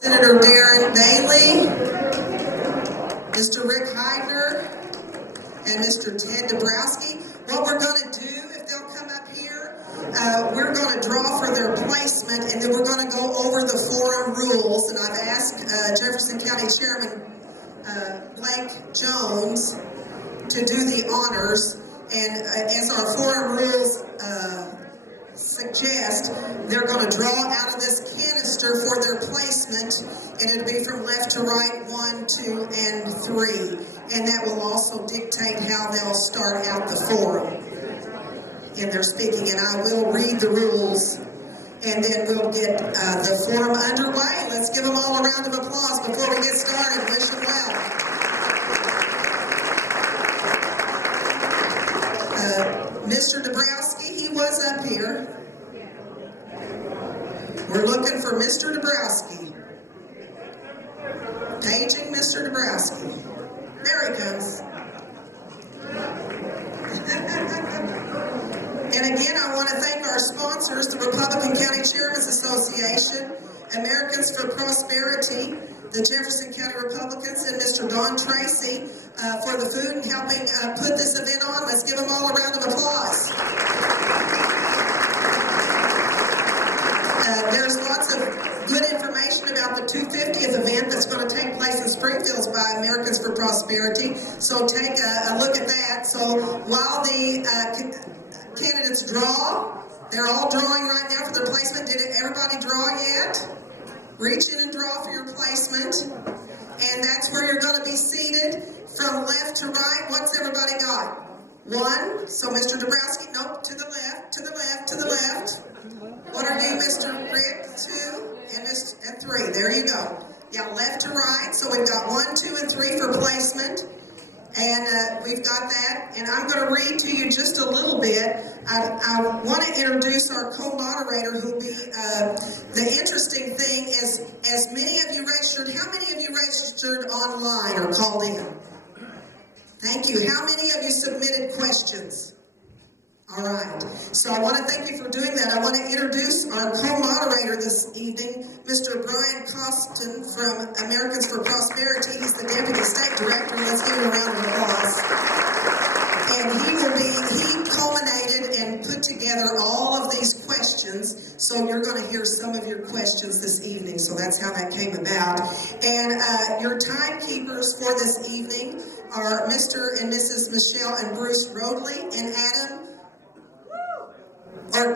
Senator Darren Bailey, Mr. Rick Heidner, and Mr. Ted Dabrowski. What we're going to do, if they'll come up here, we're going to draw for their placement, and then we're going to go over the forum rules. And I've asked Jefferson County Chairman Blake Jones to do the honors. And as our forum rules suggest, they're going to draw out of this canister for their placement, and it'll be from left to right, 1, 2, and 3. And that will also dictate how they'll start out the forum in their speaking. And I will read the rules, and then we'll get the forum underway. Let's give them all a round of applause before we get started. Wish them well. Mr. Dabrowski, he was up here. We're looking for Mr. Dabrowski. Paging Mr. Dabrowski. There he comes. And again, I want to thank our sponsors, the Republican County Chairman's Association, Americans for Prosperity, the Jefferson County Republicans, and Mr. Don Tracy for the food and helping put this event on. Let's give them all a round of applause. There's lots of good information about the 250th event that's going to take place in Springfield by Americans for Prosperity. So take a look at that. So while the candidates draw, they're all drawing right now for their placement. Did everybody draw yet? Reach in and draw for your placement. And that's where you're going to be seated from left to right. What's everybody got? 1. So Mr. Dabrowski, nope, to the left, to the left, to the left. What are you, Mr. Rick? 2 and 3. There you go. Yeah, left to right. So we've got 1, 2, and 3 for placement. And we've got that. And I'm going to read to you just a little bit. I want to introduce our co-moderator who will be, the interesting thing is, as many of you registered, how many of you registered online or called in? Thank you. How many of you submitted questions? All right. So I want to thank you for doing that. I want to introduce our co-moderator this evening, Mr. Brian Costin from Americans for Prosperity. He's the Deputy State Director. Let's give him a round of applause. And he culminated and put together all of these questions. So you're going to hear some of your questions this evening. So that's how that came about. And your timekeepers for this evening are Mr. and Mrs. Michelle and Bruce Roadley and Adam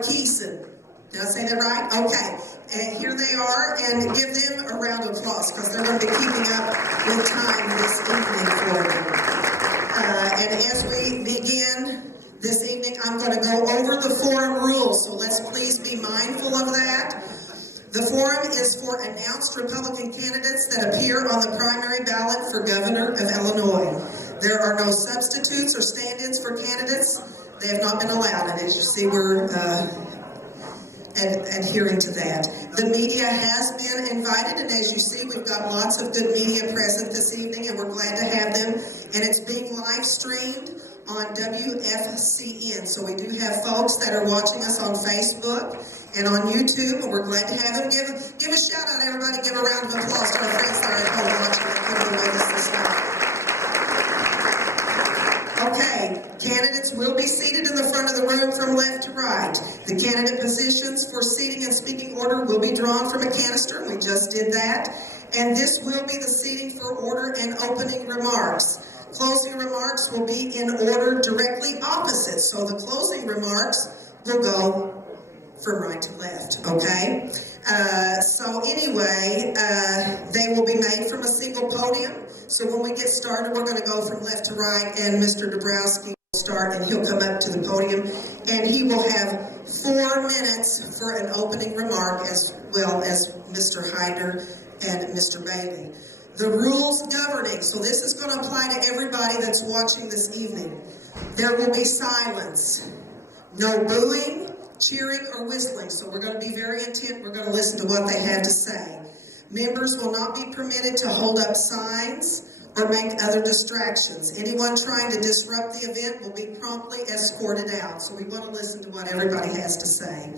Keeson. Did I say that right? Okay. And here they are, and give them a round of applause because they're going to be keeping up with time this evening for you. And as we begin this evening, I'm going to go over the forum rules, so let's please be mindful of that. The forum is for announced Republican candidates that appear on the primary ballot for governor of Illinois. There are no substitutes or stand-ins for candidates. They have not been allowed, and as you see, we're adhering to that. The media has been invited, and as you see, we've got lots of good media present this evening, and we're glad to have them. And it's being live streamed on WFCN. So we do have folks that are watching us on Facebook and on YouTube, and we're glad to have them. Give a shout out, everybody. Give a round of applause to our friends that are at home watching that couldn't be with us this night. Okay, candidates will be seated in the front of the room from left to right. The candidate positions for seating and speaking order will be drawn from a canister, and we just did that. And this will be the seating for order and opening remarks. Closing remarks will be in order directly opposite. So the closing remarks will go from right to left, okay? So anyway, they will be made from a single podium. So when we get started, we're going to go from left to right, and Mr. Dabrowski will start, and he'll come up to the podium, and he will have 4 minutes for an opening remark, as well as Mr. Hyder and Mr. Bailey. The rules governing, so this is going to apply to everybody that's watching this evening. There will be silence, no booing, cheering, or whistling. So we're going to be very intent. We're going to listen to what they have to say. Members will not be permitted to hold up signs or make other distractions. Anyone trying to disrupt the event will be promptly escorted out. So we want to listen to what everybody has to say.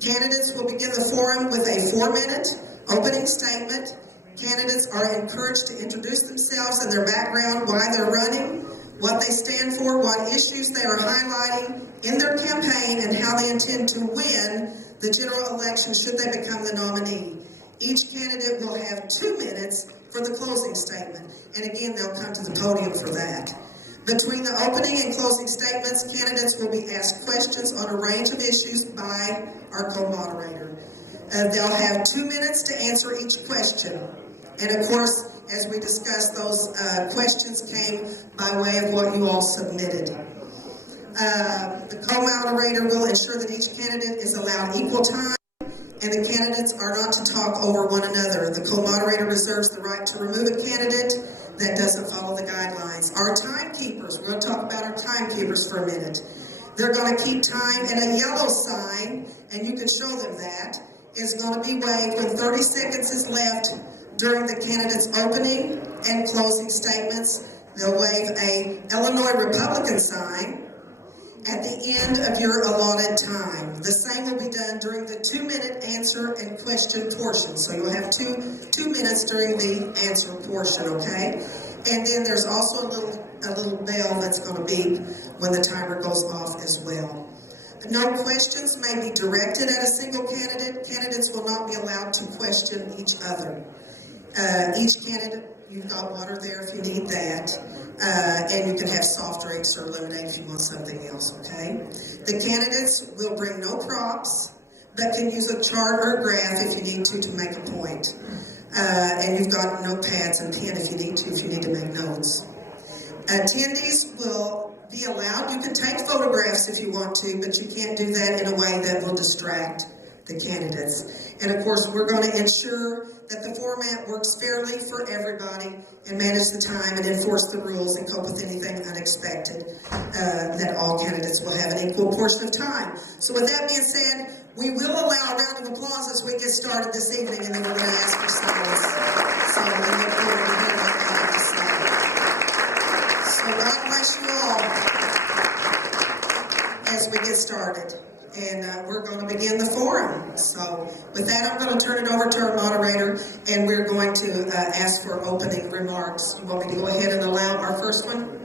Candidates will begin the forum with a 4-minute Opening statement. Candidates are encouraged to introduce themselves and their background, why they're running, what they stand for, what issues they are highlighting in their campaign, and how they intend to win the general election should they become the nominee. Each candidate will have 2 minutes for the closing statement, and again, they'll come to the podium for that. Between the opening and closing statements, candidates will be asked questions on a range of issues by our co-moderator. They'll have 2 minutes to answer each question. And of course, as we discussed, those questions came by way of what you all submitted. The co-moderator will ensure that each candidate is allowed equal time, and the candidates are not to talk over one another. The co-moderator reserves the right to remove a candidate that doesn't follow the guidelines. Our timekeepers, we're going to talk about our timekeepers for a minute. They're going to keep time, and a yellow sign, and you can show them that, is going to be waved when 30 seconds is left during the candidate's opening and closing statements. They'll wave a Illinois Republican sign at the end of your allotted time. The same will be done during the 2-minute answer and question portion. So you'll have two minutes during the answer portion, okay? And then there's also a little bell that's going to beep when the timer goes off as well. No questions may be directed at a single candidate. Candidates will not be allowed to question each other. Each candidate, you've got water there if you need that. And you can have soft drinks or lemonade if you want something else, okay? The candidates will bring no props, but can use a chart or a graph if you need to make a point. And you've got notepads and pen if you need to make notes. Attendees will be allowed, you can take photographs if you want to, but you can't do that in a way that will distract the candidates. And of course, we're going to ensure that the format works fairly for everybody and manage the time and enforce the rules and cope with anything unexpected, that all candidates will have an equal portion of time. So with that being said, we will allow a round of applause as we get started this evening, and then we're going to ask for silence. So we look forward to hearing what you have to say. So God bless you all as we get started. And we're going to begin the forum. So with that, I'm going to turn it over to our moderator, and we're going to ask for opening remarks. You want me to go ahead and allow our first one?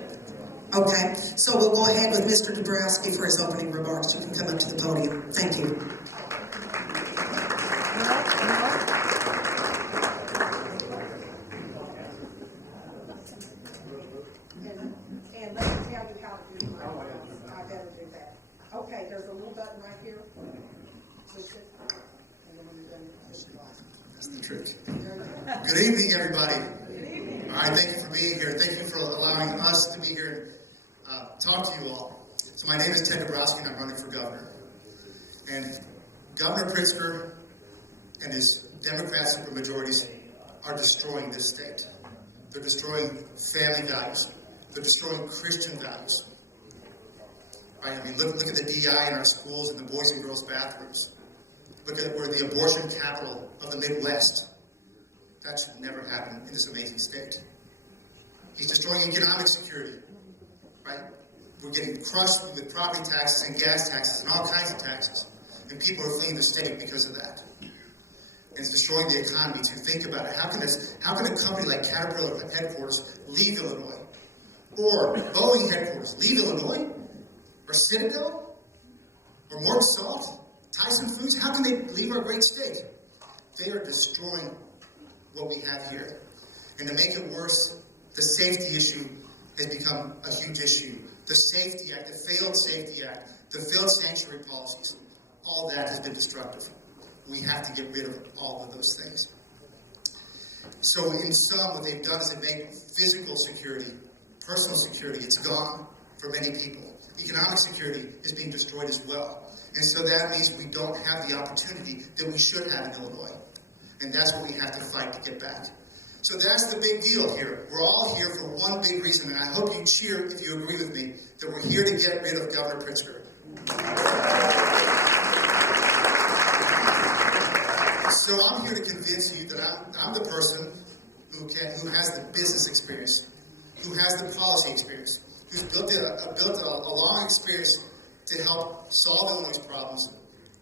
Okay. So we'll go ahead with Mr. Dabrowski for his opening remarks. You can come up to the podium. Thank you. And let me tell you how to do mine. I better do that. Okay, there's a little button right here. Push it. And then when you're done, you push it off. That's the trick. Good evening, everybody. Good evening. All right, thank you for being here. Thank you for allowing us to be here and talk to you all. So my name is Ted Dabrowski, and I'm running for governor. And Governor Pritzker and his Democrat supermajorities are destroying this state. They're destroying family values. They're destroying Christian values. Right? I mean, look at the DI in our schools and the boys and girls bathrooms. Look at we're the abortion capital of the Midwest. That should never happen in this amazing state. He's destroying economic security. Right? We're getting crushed with property taxes and gas taxes and all kinds of taxes. And people are fleeing the state because of that. And it's destroying the economy too. Think about it. How can a company like Caterpillar headquarters leave Illinois? Or Boeing headquarters leave Illinois? Or Citadel? Or Morton Salt? Tyson Foods? How can they leave our great state? They are destroying what we have here. And to make it worse, the safety issue has become a huge issue. The Safety Act, the failed Safety Act, the failed sanctuary policies, all that has been destructive. We have to get rid of all of those things. So in sum, what they've done is they've made physical security, personal security, it's gone for many people. Economic security is being destroyed as well. And so that means we don't have the opportunity that we should have in Illinois. And that's what we have to fight to get back. So that's the big deal here. We're all here for one big reason, and I hope you cheer if you agree with me, that we're here to get rid of Governor Pritzker. So I'm here to convince you that I'm the person who has the business experience, who has the policy experience, who's built a long experience to help solve Illinois' problems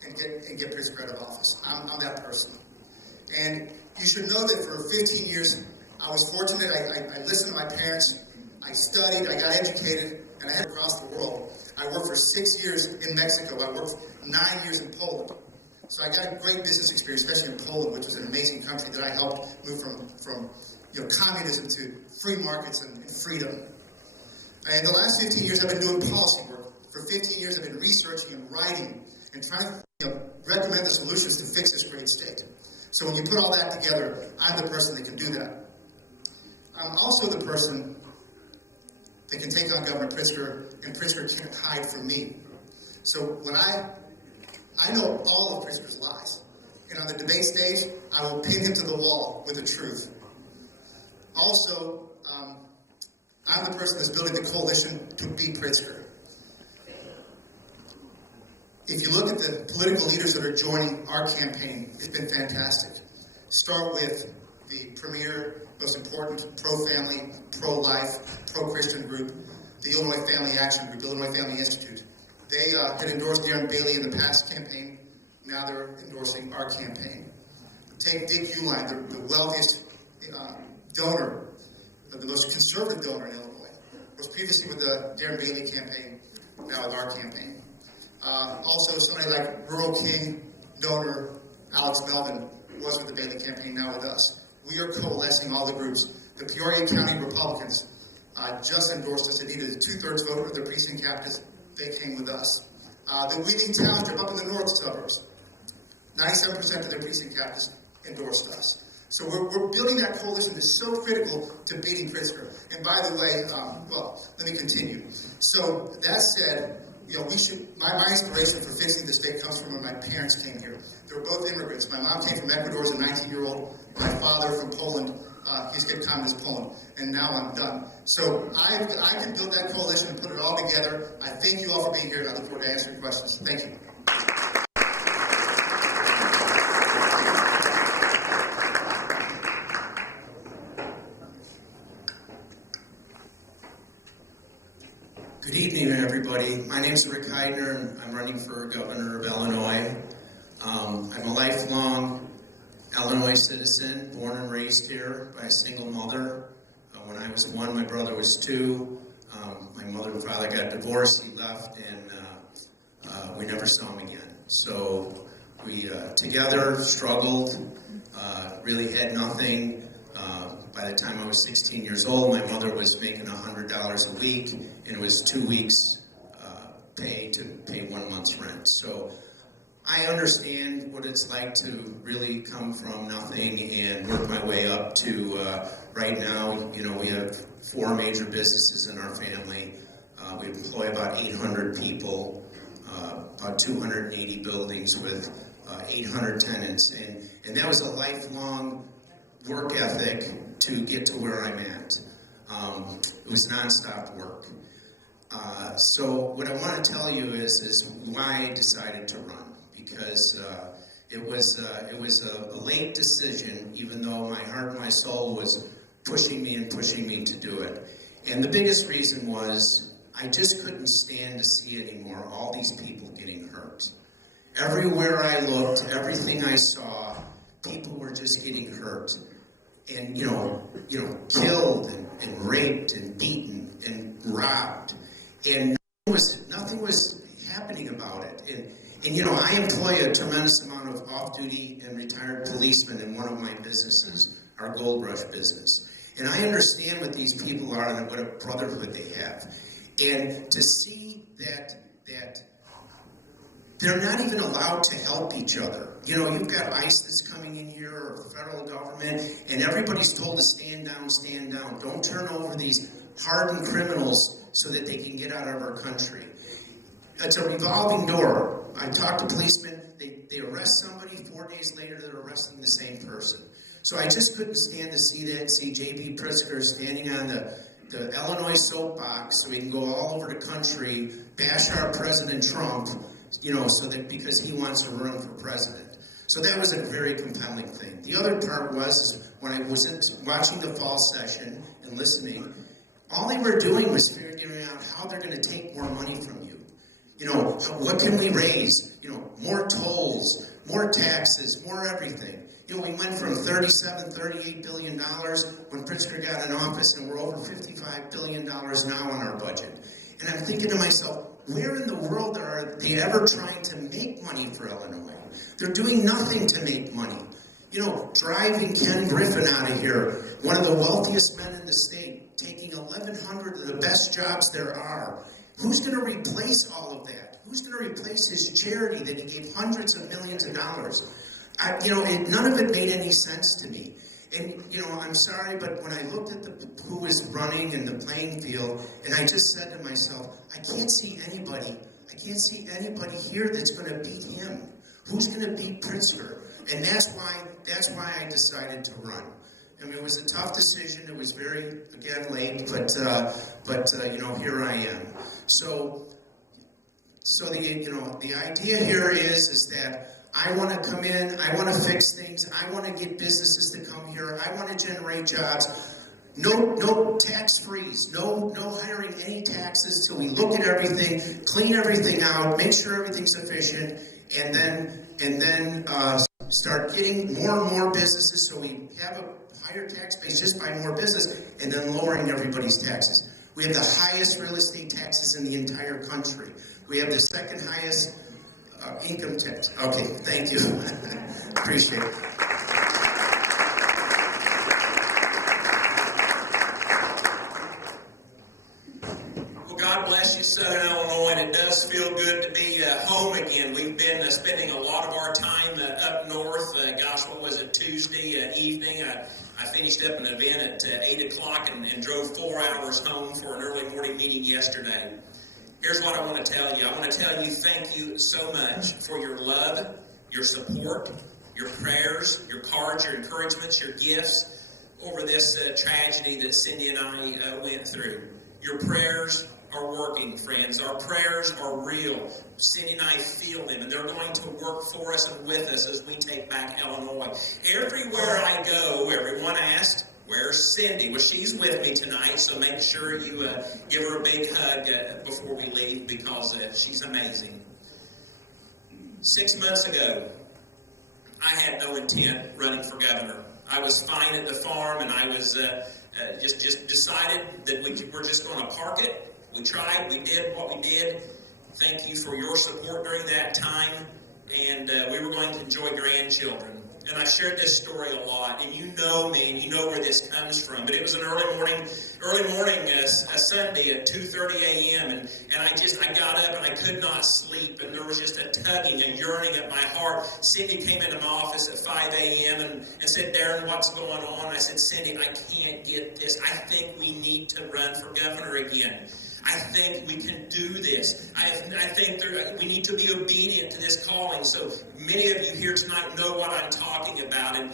and get Pritzker out of office. I'm that person. And you should know that for 15 years, I was fortunate. I listened to my parents. I studied. I got educated. And I had across the world. I worked for 6 years in Mexico. I worked 9 years in Poland. So I got a great business experience, especially in Poland, which was an amazing country that I helped move from communism to free markets and freedom. And the last 15 years, I've been doing policy work. For 15 years, I've been researching and writing and trying to recommend the solutions to fix this great state. So when you put all that together, I'm the person that can do that. I'm also the person that can take on Governor Pritzker, and Pritzker can't hide from me. So when I know all of Pritzker's lies, and on the debate stage, I will pin him to the wall with the truth. Also, I'm the person that's building the coalition to beat Pritzker. If you look at the political leaders that are joining our campaign, it's been fantastic. Start with the premier, most important pro-family, pro-life, pro-Christian group, the Illinois Family Action Group, the Illinois Family Institute. They had endorsed Darren Bailey in the past campaign. Now they're endorsing our campaign. Take Dick Uline, the wealthiest donor, the most conservative donor in Illinois. Was previously with the Darren Bailey campaign, now with our campaign. Also, somebody like Rural King donor Alex Melvin was with the Bailey campaign, now with us. We are coalescing all the groups. The Peoria County Republicans just endorsed us. They needed a 2/3 vote of their precinct captives. They came with us. The Wheeling Township up in the north suburbs, 97% of their precinct captives endorsed us. So we're building that coalition that's so critical to beating Pritzker. And by the way, let me continue. So that said, my inspiration for fixing this state comes from when my parents came here. They were both immigrants. My mom came from Ecuador as a 19-year-old. My father from Poland. He escaped communist Poland. And now I'm done. So I can build that coalition and put it all together. I thank you all for being here, and I look forward to answering questions. Thank you. Good evening, everybody. My name is Rick Heidner, and I'm running for governor of Illinois. I'm a lifelong Illinois citizen, born and raised here by a single mother. When I was 1, my brother was 2. My mother and father got divorced, he left, and we never saw him again. So we together struggled, really had nothing. By the time I was 16 years old, my mother was making $100 a week, and it was 2 weeks pay to pay 1 month's rent. So I understand what it's like to really come from nothing and work my way up to right now. We have 4 major businesses in our family. We employ about 800 people, about 280 buildings with 800 tenants, and that was a lifelong work ethic to get to where I'm at. It was nonstop work. So what I want to tell you is why I decided to run, because it was a late decision, even though my heart and my soul was pushing me to do it. And the biggest reason was I just couldn't stand to see anymore all these people getting hurt. Everywhere I looked, everything I saw, people were just getting hurt. And, killed and raped and beaten and robbed. And nothing was happening about it. And I employ a tremendous amount of off-duty and retired policemen in one of my businesses, our Gold Rush business. And I understand what these people are and what a brotherhood they have. And to see that they're not even allowed to help each other. You've got ICE that's coming in here, or the federal government, and everybody's told to stand down. Don't turn over these hardened criminals so that they can get out of our country. It's a revolving door. I talk to policemen, they arrest somebody, 4 days later they're arresting the same person. So I just couldn't stand to see J.B. Pritzker standing on the Illinois soapbox so he can go all over the country, bash our President Trump, so that because he wants to run for president. So that was a very compelling thing. The other part was when I was watching the fall session and listening, all they were doing was figuring out how they're going to take more money from you. What can we raise? More tolls, more taxes, more everything. We went from $38 billion when Pritzker got in office, and we're over $55 billion now on our budget. And I'm thinking to myself, where in the world are they ever trying to make money for Illinois? They're doing nothing to make money. Driving Ken Griffin out of here, one of the wealthiest men in the state, taking 1,100 of the best jobs there are. Who's going to replace all of that? Who's going to replace his charity that he gave hundreds of millions of dollars? None of it made any sense to me. And, I'm sorry, but when I looked at who was running in the playing field, and I just said to myself, I can't see anybody here that's going to beat him. Who's going to beat Pritzker? And that's why I decided to run. I mean, it was a tough decision. It was very, again, late, but here I am. So the idea here is that I want to come in, I want to fix things, I want to get businesses to come here, I want to generate jobs. No tax freeze, no hiring any taxes till we look at everything, clean everything out, make sure everything's efficient, and then start getting more and more businesses so we have a higher tax base just by more business, and then lowering everybody's taxes. We have the highest real estate taxes in the entire country. We have the second highest income tax. Okay, thank you. Appreciate it. Well, God bless you, Southern Illinois, and it does feel good to be home again. We've been spending a lot of our time up north. What was it, Tuesday evening? I finished up an event at 8 o'clock and drove 4 hours home for an early morning meeting yesterday. Here's what I want to tell you. I want to tell you thank you so much for your love, your support, your prayers, your cards, your encouragements, your gifts over this tragedy that Cindy and I went through. Your prayers are working, friends. Our prayers are real. Cindy and I feel them, and they're going to work for us and with us as we take back Illinois. Everywhere I go, everyone asks, where's Cindy? Well, she's with me tonight, so make sure you give her a big hug before we leave, because she's amazing. 6 months ago, I had no intent running for governor. I was fine at the farm, and I was just decided that we're just going to park it. We tried, we did what we did. Thank you for your support during that time, and we were going to enjoy grandchildren. And I shared this story a lot, and you know me, and you know where this comes from. But it was an early morning, a Sunday at 2:30 a.m., and I got up and I could not sleep, and there was just a tugging, a yearning at my heart. Cindy came into my office at 5 a.m. and said, "Darren, what's going on?" I said, "Cindy, I can't get this. I think we need to run for governor again. I think we can do this. I think we need to be obedient to this calling." So many of you here tonight know what I'm talking about, and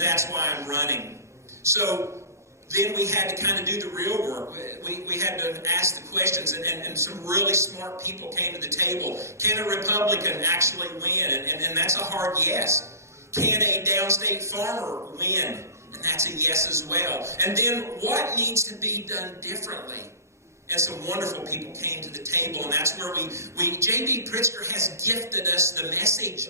that's why I'm running. So then we had to kind of do the real work. We had to ask the questions, and some really smart people came to the table. Can a Republican actually win? And that's a hard yes. Can a downstate farmer win? And that's a yes as well. And then what needs to be done differently? And some wonderful people came to the table, and that's where J.B. Pritzker has gifted us the message.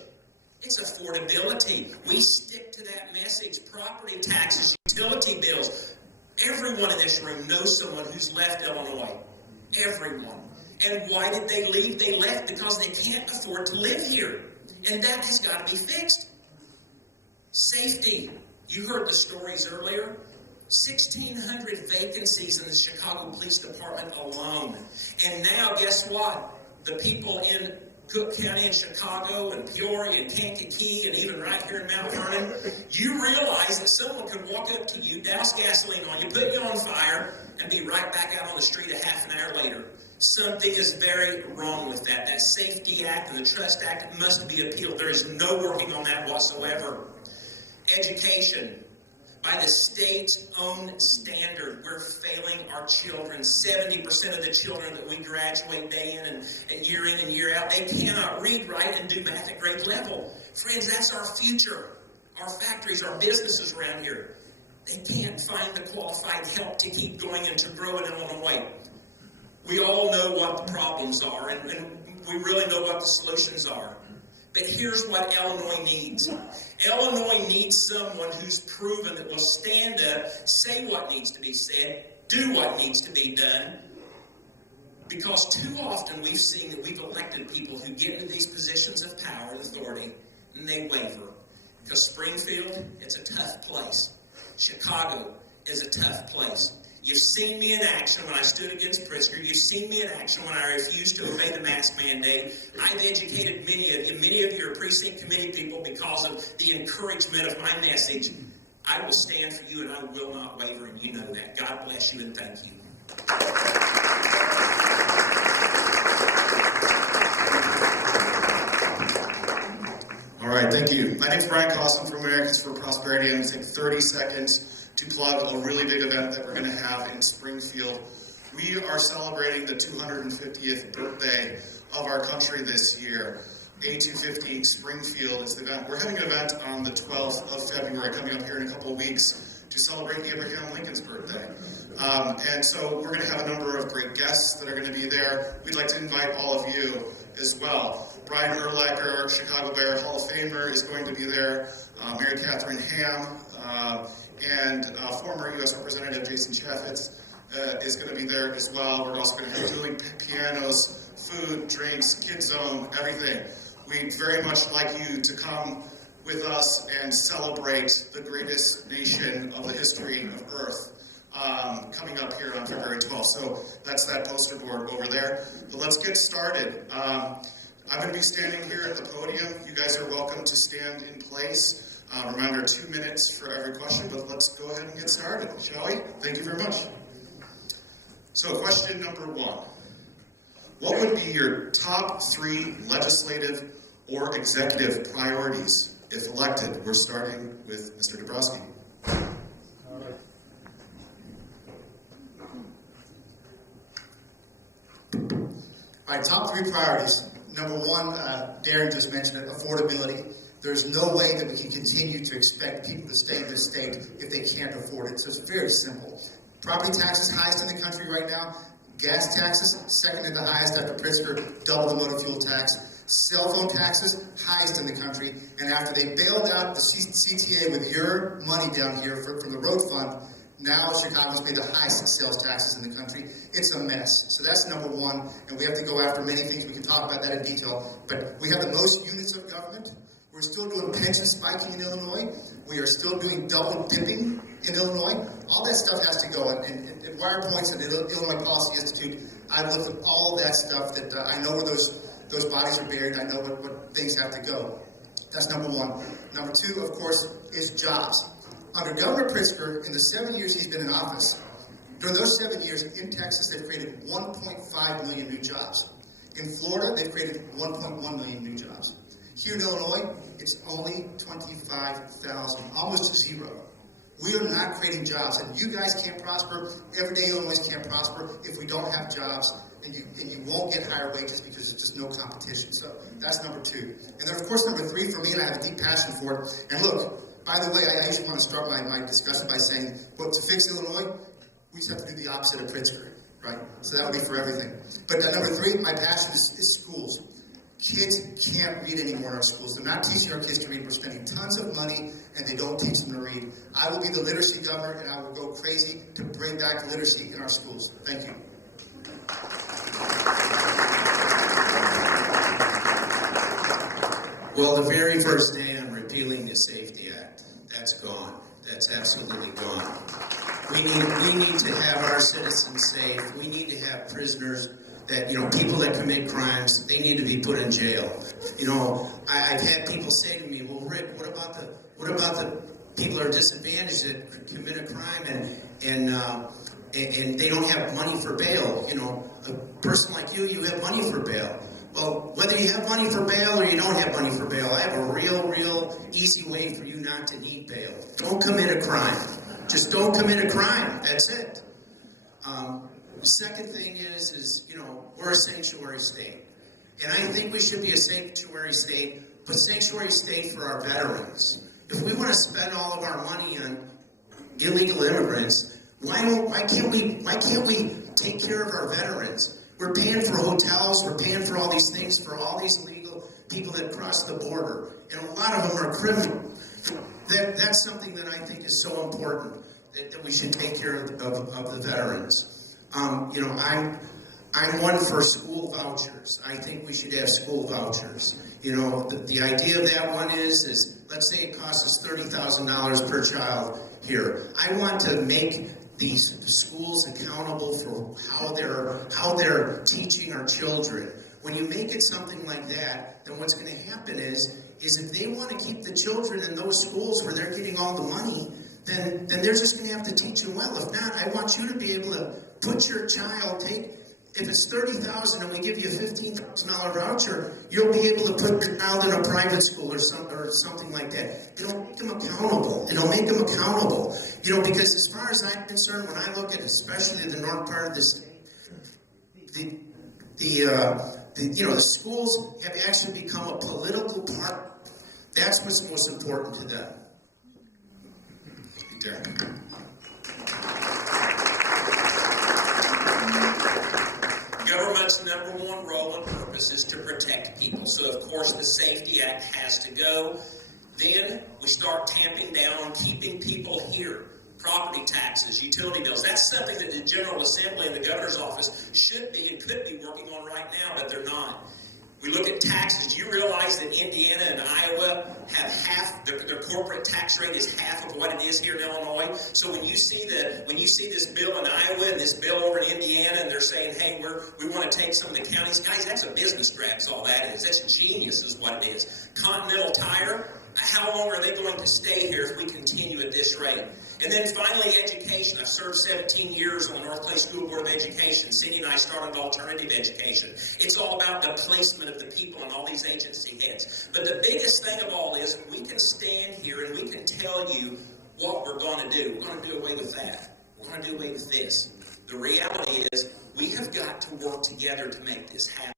It's affordability. We stick to that message. Property taxes, utility bills. Everyone in this room knows someone who's left Illinois. Everyone. And why did they leave? They left because they can't afford to live here. And that has got to be fixed. Safety. You heard the stories earlier. 1,600 vacancies in the Chicago Police Department alone. And now, guess what? The people in Cook County and Chicago and Peoria and Kankakee and even right here in Mount Vernon, you realize that someone could walk up to you, douse gasoline on you, put you on fire, and be right back out on the street a half an hour later. Something is very wrong with that. That Safety Act and the Trust Act must be appealed. There is no working on that whatsoever. Education. By the state's own standard, we're failing our children. 70% of the children that we graduate day in and year out, they cannot read, write, and do math at grade level. Friends, that's our future. Our factories, our businesses around here, they can't find the qualified help to keep going and to grow in Illinois. We all know what the problems are, and we really know what the solutions are. But here's what Illinois needs. Illinois needs someone who's proven that will stand up, say what needs to be said, do what needs to be done. Because too often we've seen that we've elected people who get into these positions of power and authority, and they waver. Because Springfield, it's a tough place. Chicago is a tough place. You've seen me in action when I stood against Pritzker. You've seen me in action when I refused to obey the mask mandate. I've educated many of you. Many of you are precinct committee people because of the encouragement of my message. I will stand for you and I will not waver, and you know that. God bless you and thank you. All right, thank you. My name is Brian Costin from Americans for Prosperity. I'm going to take 30 seconds to plug a really big event that we're going to have in Springfield. We are celebrating the 250th birthday of our country this year. A250 Springfield is the event. We're having an event on the 12th of February coming up here in a couple of weeks to celebrate Abraham Lincoln's birthday. And so we're going to have a number of great guests that are going to be there. We'd like to invite all of you as well. Brian Urlacher, Chicago Bear Hall of Famer, is going to be there. Mary Catherine Ham, and former U.S. Representative Jason Chaffetz is going to be there as well. We're also going to have dueling pianos, food, drinks, kids zone, everything. We'd very much like you to come with us and celebrate the greatest nation of the history of Earth coming up here on February 12th. So that's that poster board over there. But let's get started. I'm going to be standing here at the podium. You guys are welcome to stand in place. Reminder, 2 minutes for every question, but let's go ahead and get started, shall we? Thank you very much. So question number 1. What would be your top 3 legislative or executive priorities if elected? We're starting with Mr. Dabrowski. All right, top 3 priorities. Number 1, Darren just mentioned it, affordability. There's no way that we can continue to expect people to stay in this state if they can't afford it. So it's very simple. Property taxes, highest in the country right now. Gas taxes, second to the highest after Pritzker, double the motor fuel tax. Cell phone taxes, highest in the country. And after they bailed out the CTA with your money down here from the road fund, now Chicago's paid the highest sales taxes in the country. It's a mess. So that's number 1. And we have to go after many things. We can talk about that in detail. But we have the most units of government. We're still doing pension spiking in Illinois. We are still doing double dipping in Illinois. All that stuff has to go. And at Wire Points and the Illinois Policy Institute, I've looked at all of that stuff that I know where those bodies are buried. I know what things have to go. That's number 1. Number 2, of course, is jobs. Under Governor Pritzker, in the 7 years he's been in office, during those 7 years in Texas, they've created 1.5 million new jobs. In Florida, they've created 1.1 million new jobs. Here in Illinois, it's only 25,000, almost 0. We are not creating jobs, and you guys can't prosper. Everyday Illinois can't prosper if we don't have jobs, and you won't get higher wages because there's just no competition. So that's number 2. And then, of course, number 3 for me, and I have a deep passion for it. And look, by the way, I usually want to start my discussion by saying, well, to fix Illinois, we just have to do the opposite of Pritzker, right? So that would be for everything. But number 3, my passion is schools. Kids can't read anymore in our schools. They're not teaching our kids to read. We're spending tons of money, and they don't teach them to read. I will be the literacy governor, and I will go crazy to bring back literacy in our schools. Thank you. Well, the very first day I'm repealing the Safety Act. That's gone. That's absolutely gone. We need to have our citizens safe. We need to have prisoners that, people that commit crimes, they need to be put in jail. I've had people say to me, well, Rick, what about the people that are disadvantaged that commit a crime and they don't have money for bail? A person like you have money for bail. Well, whether you have money for bail or you don't have money for bail, I have a real easy way for you not to need bail. Don't commit a crime. Just don't commit a crime. That's it. The second thing is we're a sanctuary state. And I think we should be a sanctuary state, but sanctuary state for our veterans. If we want to spend all of our money on illegal immigrants, why can't we take care of our veterans? We're paying for hotels, we're paying for all these things for all these illegal people that cross the border, and a lot of them are criminal. That's something that I think is so important, that we should take care of the veterans. I'm one for school vouchers. I think we should have school vouchers. The idea of that one is let's say it costs us $30,000 per child here. I want to make these schools accountable for how they're teaching our children. When you make it something like that, then what's going to happen is if they want to keep the children in those schools where they're getting all the money, then they're just going to have to teach them well. If not, I want you to be able to put your child, if it's $30,000 and we give you a $15,000 voucher, you'll be able to put your child in a private school or something like that. It'll make them accountable. Because as far as I'm concerned, when I look at especially the north part of the state, the schools have actually become a political part. That's what's most important to them. Darren. Government's number one role and purpose is to protect people. So, of course, the Safety Act has to go. Then we start tamping down on keeping people here. Property taxes, utility bills. That's something that the General Assembly and the Governor's Office should be and could be working on right now, but they're not. We look at taxes. Do you realize that Indiana and Iowa have half, their corporate tax rate is half of what it is here in Illinois? So when you see this bill in Iowa and this bill over in Indiana, and they're saying, hey, we want to take some of the counties, guys, that's a business grab is all that is. That's genius is what it is. Continental Tire, how long are they going to stay here if we continue at this rate? And then finally, education. I've served 17 years on the North Clay School Board of Education. Cindy and I started alternative education. It's all about the placement of the people and all these agency heads. But the biggest thing of all is we can stand here and we can tell you what we're going to do. We're going to do away with that. We're going to do away with this. The reality is we have got to work together to make this happen.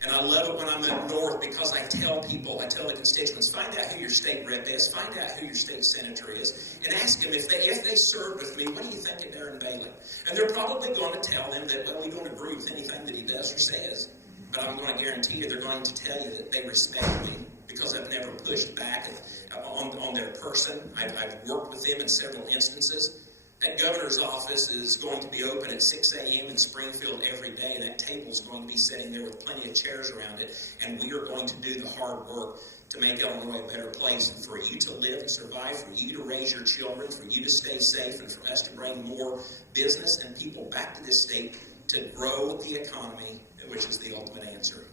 And I love it when I'm up north because I tell the constituents, find out who your state rep is, find out who your state senator is, and ask them if they served with me, what do you think of Darren Bailey? And they're probably going to tell them that, well, we don't agree with anything that he does or says. But I'm going to guarantee you they're going to tell you that they respect me because I've never pushed back on their person. I've worked with them in several instances. That governor's office is going to be open at 6 a.m. in Springfield every day. That table's going to be sitting there with plenty of chairs around it, and we are going to do the hard work to make Illinois a better place for you to live and survive, for you to raise your children, for you to stay safe, and for us to bring more business and people back to this state to grow the economy, which is the ultimate answer.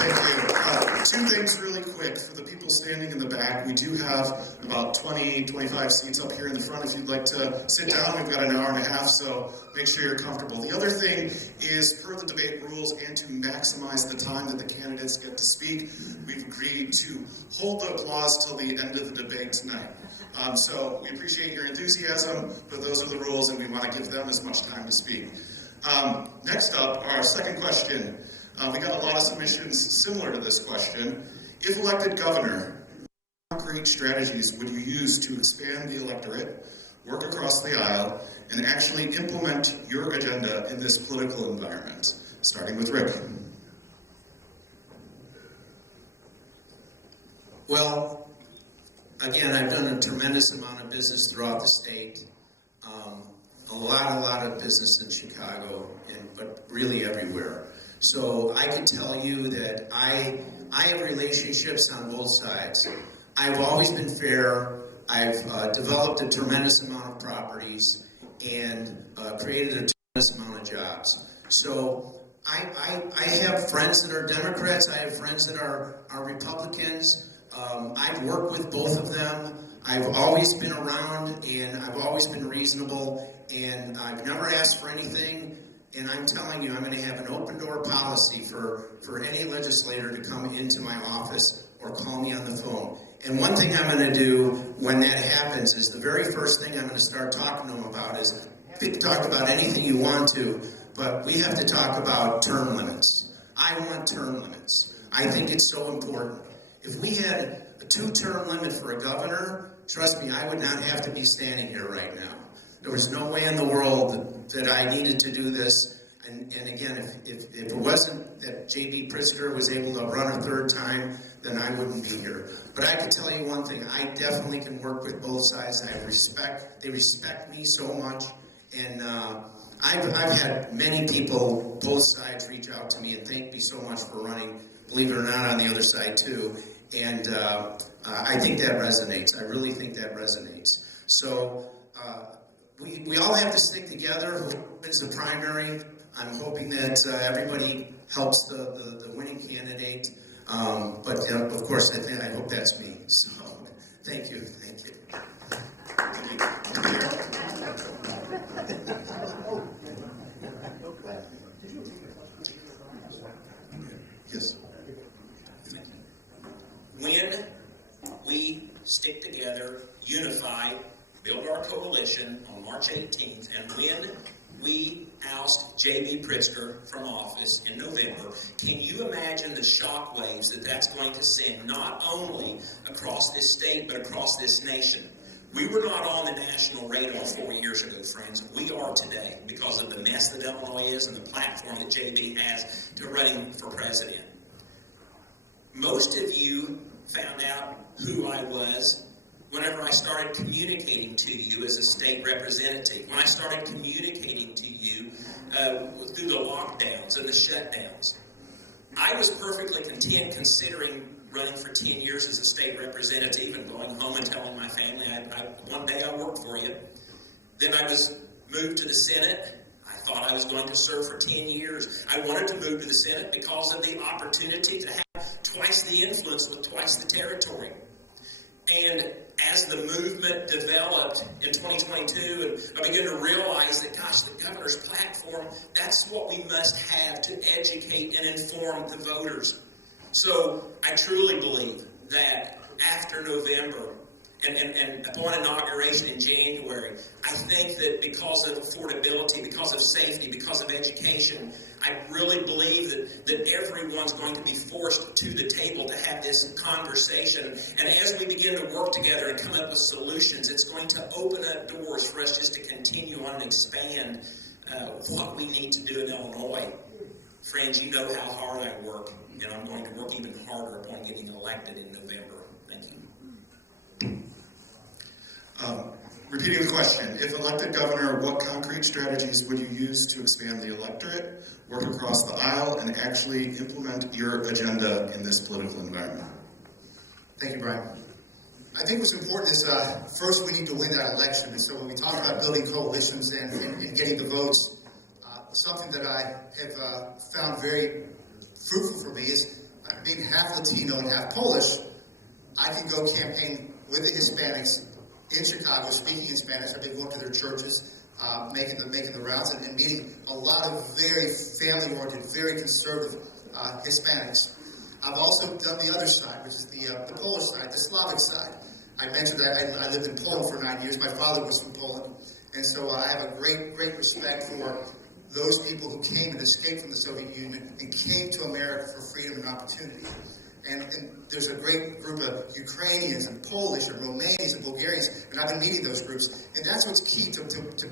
Thank you. Two things really quick. For the people standing in the back, we do have about 20, 25 seats up here in the front. If you'd like to sit down, we've got an hour and a half, so make sure you're comfortable. The other thing is, per the debate rules, and to maximize the time that the candidates get to speak, we've agreed to hold the applause till the end of the debate tonight. So we appreciate your enthusiasm, but those are the rules, and we want to give them as much time to speak. Next up, our second question. We got a lot of submissions similar to this question. If elected governor, what concrete strategies would you use to expand the electorate, work across the aisle, and actually implement your agenda in this political environment? Starting with Rick. Well, again, I've done a tremendous amount of business throughout the state. A lot of business in Chicago, but really everywhere. So I can tell you that I have relationships on both sides. I've always been fair. I've developed a tremendous amount of properties and created a tremendous amount of jobs. So I have friends that are Democrats. I have friends that are Republicans. I've worked with both of them. I've always been around, and I've always been reasonable, and I've never asked for anything. And I'm telling you, I'm going to have an open door policy for any legislator to come into my office or call me on the phone. And one thing I'm going to do when that happens is the very first thing I'm going to start talking to them about is, you can talk about anything you want to, but we have to talk about term limits. I want term limits. I think it's so important. If we had a 2-term limit for a governor, trust me, I would not have to be standing here right now. There was no way in the world that I needed to do this. And again, if it wasn't that J.B. Pritzker was able to run a third time, then I wouldn't be here. But I can tell you one thing, I definitely can work with both sides. They respect me so much. And I've had many people, both sides, reach out to me and thank me so much for running, believe it or not, on the other side too. And I think that resonates. I really think that resonates. So we all have to stick together. Who wins the primary? I'm hoping that everybody helps the winning candidate. But of course, I hope that's me. So thank you. Thank you. Yes. When we stick together, unify, build our coalition on March 18th, and when we oust J.B. Pritzker from office in November, can you imagine the shockwaves that that's going to send not only across this state but across this nation? We were not on the national radar 4 years ago, friends. We are today because of the mess that Illinois is and the platform that J.B. has to running for president. Most of you found out who I was whenever I started communicating to you as a state representative, when I started communicating to you through the lockdowns and the shutdowns. I was perfectly content considering running for 10 years as a state representative and going home and telling my family, one day I'll work for you. Then I was moved to the Senate. I thought I was going to serve for 10 years. I wanted to move to the Senate because of the opportunity to have twice the influence with twice the territory. And as the movement developed in 2022, and I began to realize that, gosh, the governor's platform, that's what we must have to educate and inform the voters. So I truly believe that after November and upon inauguration in January, I think that because of affordability, because of safety, because of education, I really believe that everyone's going to be forced to the table to have this conversation. And as we begin to work together and come up with solutions, it's going to open up doors for us just to continue on and expand what we need to do in Illinois. Friends, you know how hard I work, and I'm going to work even harder upon getting elected in November. Thank you. Repeating the question, if elected governor, what concrete strategies would you use to expand the electorate, work across the aisle, and actually implement your agenda in this political environment? Thank you, Brian. I think what's important is, first we need to win that election. And so when we talk about building coalitions and getting the votes, something that I have found very fruitful for me is being half Latino and half Polish. I can go campaign with the Hispanics in Chicago, speaking in Spanish. I've been going to their churches, making the rounds, and meeting a lot of very family-oriented, very conservative Hispanics. I've also done the other side, which is the Polish side, the Slavic side. I mentioned that I lived in Poland for 9 years. My father was from Poland, and so I have a great respect for those people who came and escaped from the Soviet Union and came to America for freedom and opportunity. And there's a great group of Ukrainians and Polish and Romanians and Bulgarians, and I've been meeting those groups. And that's what's key to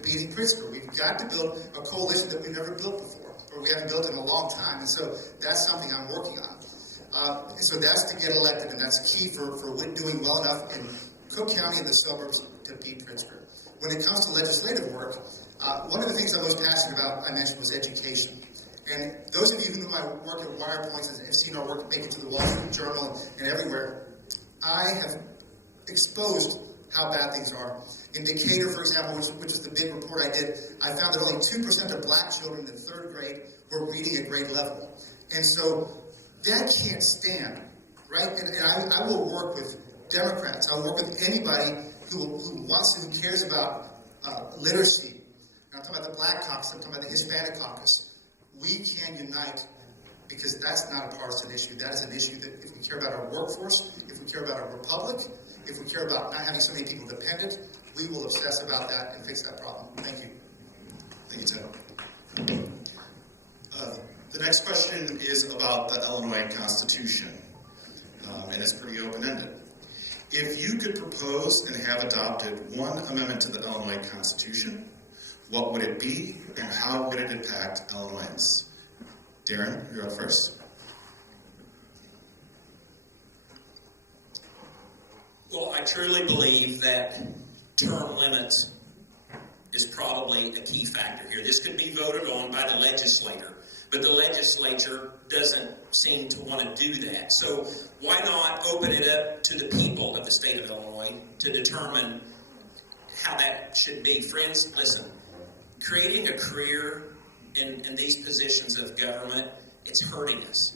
beating Pritzker. We've got to build a coalition that we've never built before, or we haven't built in a long time. And so that's something I'm working on. And so that's to get elected, and that's key for doing well enough in Cook County and the suburbs to beat Pritzker. When it comes to legislative work, one of the things I'm most passionate about, I mentioned, was education. And those of you who know my work at WirePoints and have seen our work make it to the Wall Street Journal and everywhere, I have exposed how bad things are. In Decatur, for example, which is the big report I did, I found that only 2% of black children in 3rd grade were reading at grade level. And so that can't stand, right? And I will work with Democrats. I'll work with anybody who cares about literacy. I'm talking about the Black Caucus. I'm talking about the Hispanic Caucus. We can unite, because that's not a partisan issue. That is an issue that if we care about our workforce, if we care about our republic, if we care about not having so many people dependent, we will obsess about that and fix that problem. Thank you. Thank you, Ted. The next question is about the Illinois Constitution, and it's pretty open-ended. If you could propose and have adopted one amendment to the Illinois Constitution, what would it be and how would it impact Illinoisans? Darren, you're up first. Well, I truly believe that term limits is probably a key factor here. This could be voted on by the legislature, but the legislature doesn't seem to want to do that. So why not open it up to the people of the state of Illinois to determine how that should be? Friends, listen, creating a career in these positions of government, it's hurting us.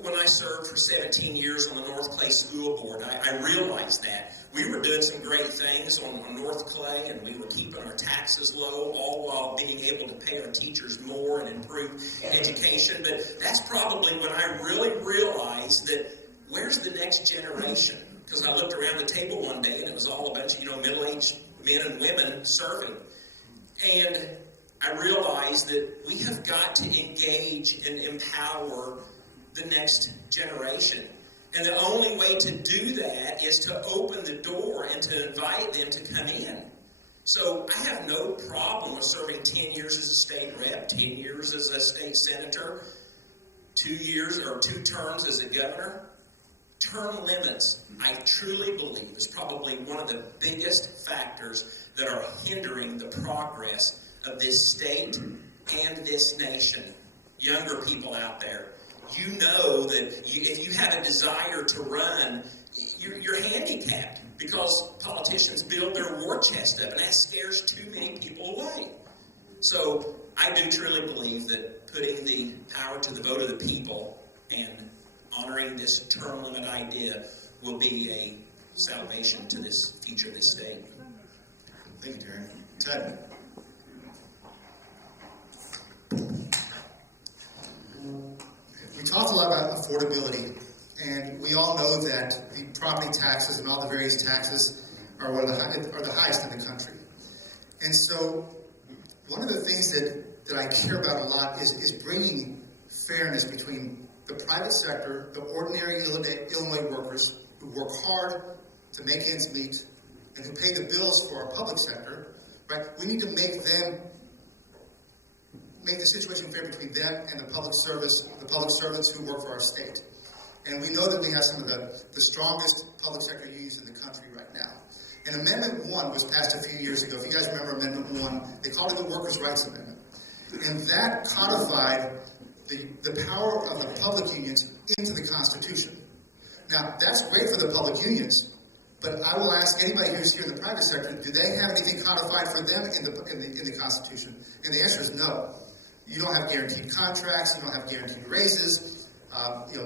When I served for 17 years on the North Clay School Board, I realized that. We were doing some great things on North Clay, and we were keeping our taxes low, all while being able to pay our teachers more and improve education. But that's probably when I really realized that where's the next generation? Because I looked around the table one day, and it was all a bunch of, middle-aged men and women serving. And I realized that we have got to engage and empower the next generation. And the only way to do that is to open the door and to invite them to come in. So I have no problem with serving 10 years as a state rep, 10 years as a state senator, 2 years or 2 terms as a governor. Term limits, I truly believe, is probably one of the biggest factors that are hindering the progress of this state and this nation. Younger people out there, you know that if you have a desire to run, you're handicapped because politicians build their war chest up, and that scares too many people away. So I do truly believe that putting the power to the vote of the people and honoring this term limit idea will be a salvation to this future of this state. Thank you, Darren. Ted. We talked a lot about affordability, and we all know that the property taxes and all the various taxes are the highest in the country. And so one of the things that I care about a lot is bringing fairness between the private sector, the ordinary Illinois workers who work hard to make ends meet and who pay the bills for our public sector, right? We need to make the situation fair between them and the public servants who work for our state. And we know that we have some of the strongest public sector unions in the country right now. And Amendment 1 was passed a few years ago. If you guys remember Amendment 1, they called it the Workers' Rights Amendment. And that codified the power of the public unions into the Constitution. Now, that's great for the public unions, but I will ask anybody who's here in the private sector, do they have anything codified for them in the Constitution? And the answer is no. You don't have guaranteed contracts, you don't have guaranteed raises,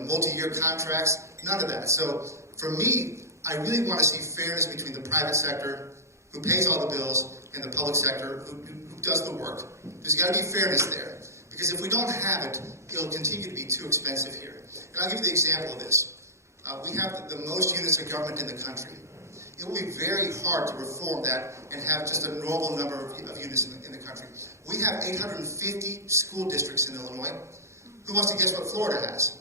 multi-year contracts, none of that. So for me, I really want to see fairness between the private sector, who pays all the bills, and the public sector, who does the work. There's got to be fairness there. Because if we don't have it, it'll continue to be too expensive here. And I'll give you the example of this. We have the most units of government in the country. It will be very hard to reform that and have just a normal number of units in the country. We have 850 school districts in Illinois. Who wants to guess what Florida has?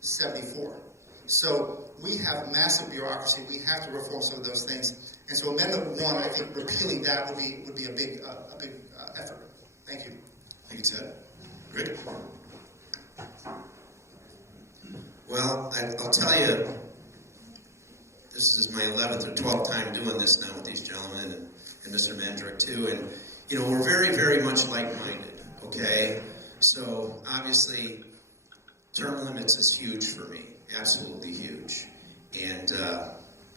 74. So we have massive bureaucracy. We have to reform some of those things. And so Amendment 1, I think repealing that would be a big effort. Thank you. Thank you, Ted. Rick? Well, I'll tell you, this is my 11th or 12th time doing this now with these gentlemen and Mr. Mandrick too. And, we're very, very much like-minded, okay? So, obviously, term limits is huge for me, absolutely huge. And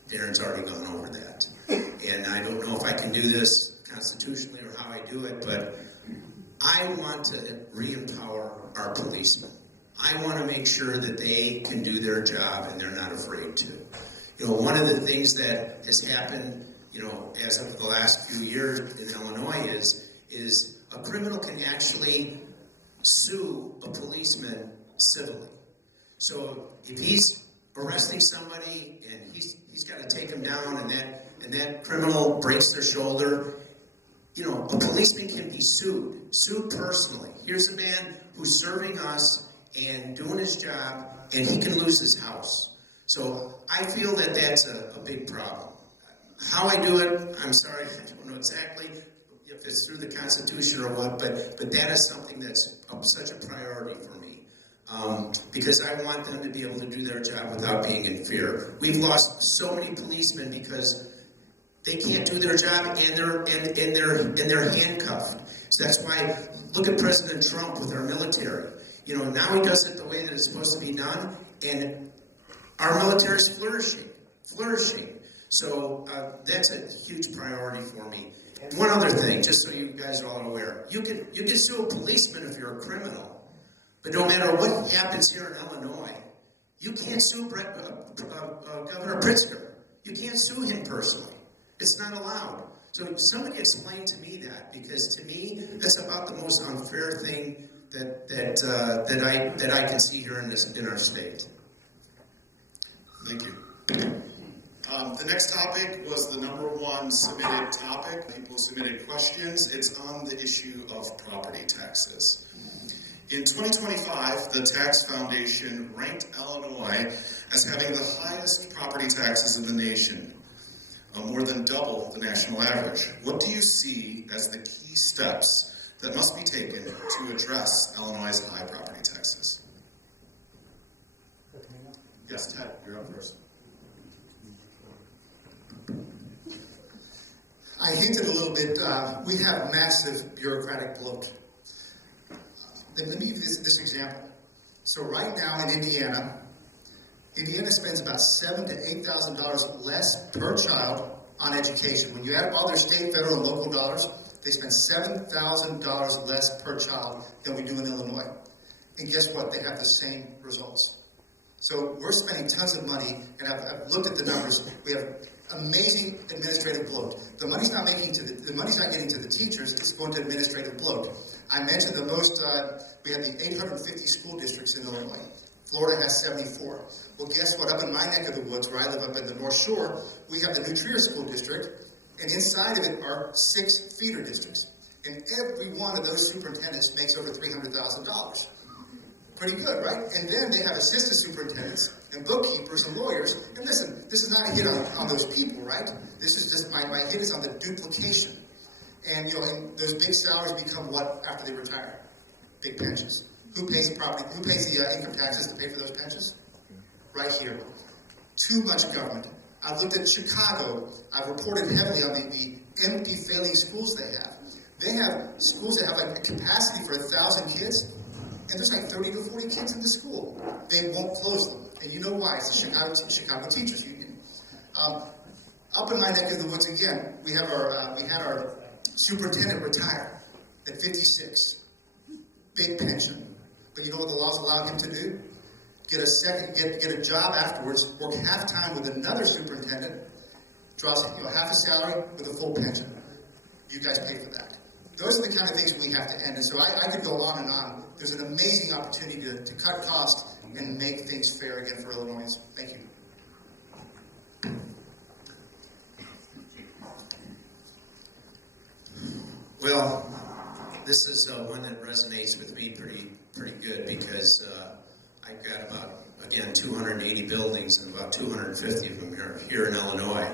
Darren's already gone over that. And I don't know if I can do this constitutionally or how I do it, but I want to re-empower our policemen. I want to make sure that they can do their job and they're not afraid to. One of the things that has happened, as of the last few years in Illinois is a criminal can actually sue a policeman civilly. So if he's arresting somebody and he's got to take him down and that criminal breaks their shoulder, a policeman can be sued personally. Here's a man who's serving us and doing his job, and he can lose his house. So I feel that that's a big problem. How I do it, I'm sorry, I don't know exactly if it's through the Constitution or what, but that is something that's such a priority for me. Because I want them to be able to do their job without being in fear. We've lost so many policemen because they can't do their job and they're handcuffed. So that's why, look at President Trump with our military. You know, now he does it the way that it's supposed to be done, and our military is flourishing. So that's a huge priority for me. And one other thing, just so you guys are all aware, you can sue a policeman if you're a criminal, but no matter what happens here in Illinois, you can't sue Governor Pritzker. You can't sue him personally. It's not allowed. So somebody explain to me that, because to me, that's about the most unfair thing that I can see here in our state. Thank you. The next topic was the number one submitted topic. People submitted questions. It's on the issue of property taxes. In 2025, the Tax Foundation ranked Illinois as having the highest property taxes in the nation, more than double the national average. What do you see as the key steps that must be taken to address Illinois' high property taxes? Yes, Ted, you're up first. I hinted a little bit, we have massive bureaucratic bloat. Let me give you this example. So right now in Indiana spends about $7,000 to $8,000 less per child on education. When you add up all their state, federal, and local dollars, they spend $7,000 less per child than we do in Illinois. And guess what? They have the same results. So we're spending tons of money, and I've looked at the numbers. We have amazing administrative bloat. The money's not getting to the teachers. It's going to administrative bloat. I mentioned the most. We have the 850 school districts in Illinois. Florida has 74. Well, guess what? Up in my neck of the woods, where I live up in the North Shore, we have the New Trier School District, and inside of it are 6 feeder districts. And every one of those superintendents makes over $300,000. Pretty good, right? And then they have assistant superintendents and bookkeepers and lawyers. And listen, this is not a hit on those people, right? This is just, my hit is on the duplication. And, and those big salaries become what after they retire? Big pensions. Who pays the property? Who pays the income taxes to pay for those pensions? Right here. Too much government. I've looked at Chicago. I've reported heavily on the empty, failing schools they have. They have schools that have like a capacity for 1,000 kids, and there's like 30 to 40 kids in the school. They won't close them. And you know why? It's the Chicago Teachers Union. Up in my neck of the woods again, we had our superintendent retire at 56. Big pension. But you know what the laws allow him to do? Get a job afterwards, work half-time with another superintendent, draws half a salary with a full pension. You guys pay for that. Those are the kind of things we have to end. And so I could go on and on. There's an amazing opportunity to cut costs and make things fair again for Illinois. Thank you. Well, this is one that resonates with me pretty good, because I've got about, again, 280 buildings, and about 250 of them are here in Illinois.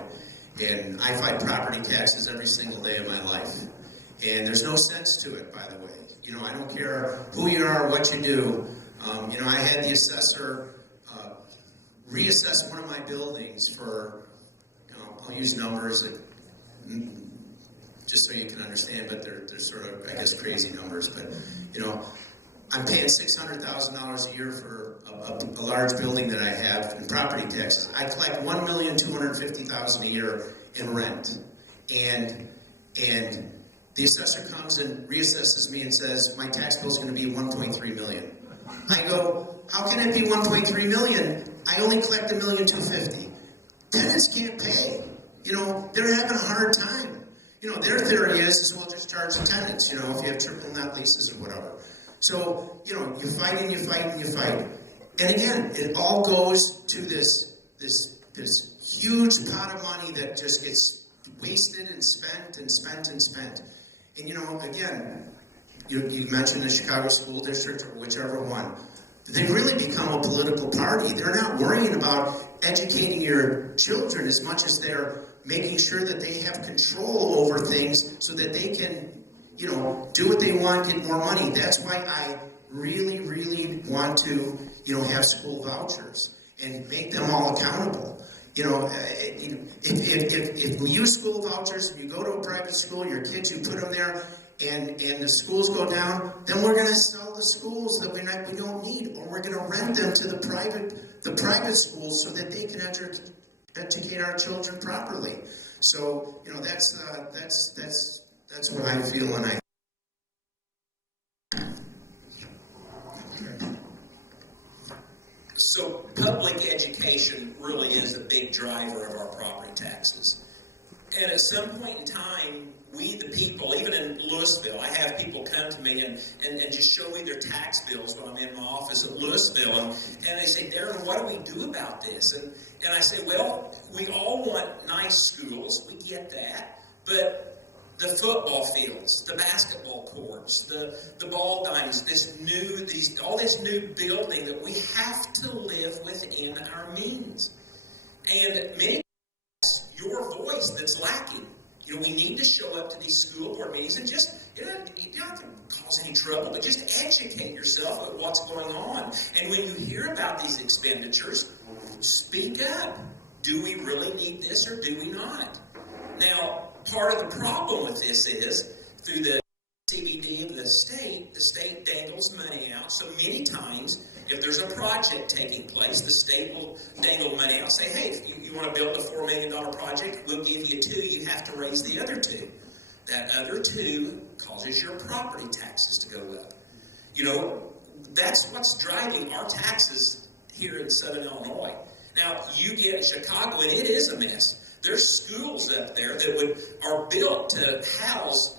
And I fight property taxes every single day of my life. And there's no sense to it, by the way. I don't care who you are or what you do. I had the assessor reassess one of my buildings for, I'll use numbers that, just so you can understand, but they're sort of, I guess, crazy numbers. But, I'm paying $600,000 a year for a large building that I have in property taxes. I collect $1,250,000 a year in rent. And the assessor comes and reassesses me and says, my tax bill is going to be $1.3 million. I go, how can it be $1.3 million? I only collect $1,250,000. Tenants can't pay. They're having a hard time. Their theory is we'll just charge the tenants, if you have triple net leases or whatever. So, you fight and you fight and you fight. And again, it all goes to this huge pot of money that just gets wasted and spent and spent and spent. And, again, you've mentioned the Chicago School District or whichever one. They've really become a political party. They're not worrying about educating your children as much as they're making sure that they have control over things so that they can, do what they want, get more money. That's why I really, really want to, have school vouchers and make them all accountable. If we use school vouchers, if you go to a private school, your kids, you put them there, and the schools go down, then we're going to sell the schools that we don't need, or we're going to rent them to the private schools so that they can educate our children properly. So that's what I feel when I. So public education really is a big driver of our property taxes. And at some point in time, we the people, even in Louisville, I have people come to me and just show me their tax bills when I'm in my office at Louisville. And they say, Darren, what do we do about this? And I say, well, we all want nice schools. We get that. But the football fields, the basketball courts, the ball diamonds, all this new building that we have to live within our means. And many times, your voice that's lacking. We need to show up to these school board meetings and just, you don't have to cause any trouble, but just educate yourself about what's going on. And when you hear about these expenditures, speak up. Do we really need this or do we not? Now, part of the problem with this is, through the CBD of the state dangles money out. So many times, if there's a project taking place, the state will dangle money out, say, hey, if you want to build a $4 million project, we'll give you $2, you have to raise the other $2. That other $2 causes your property taxes to go up. That's what's driving our taxes here in Southern Illinois. Now, you get in Chicago, and it is a mess. There's schools up there that are built to house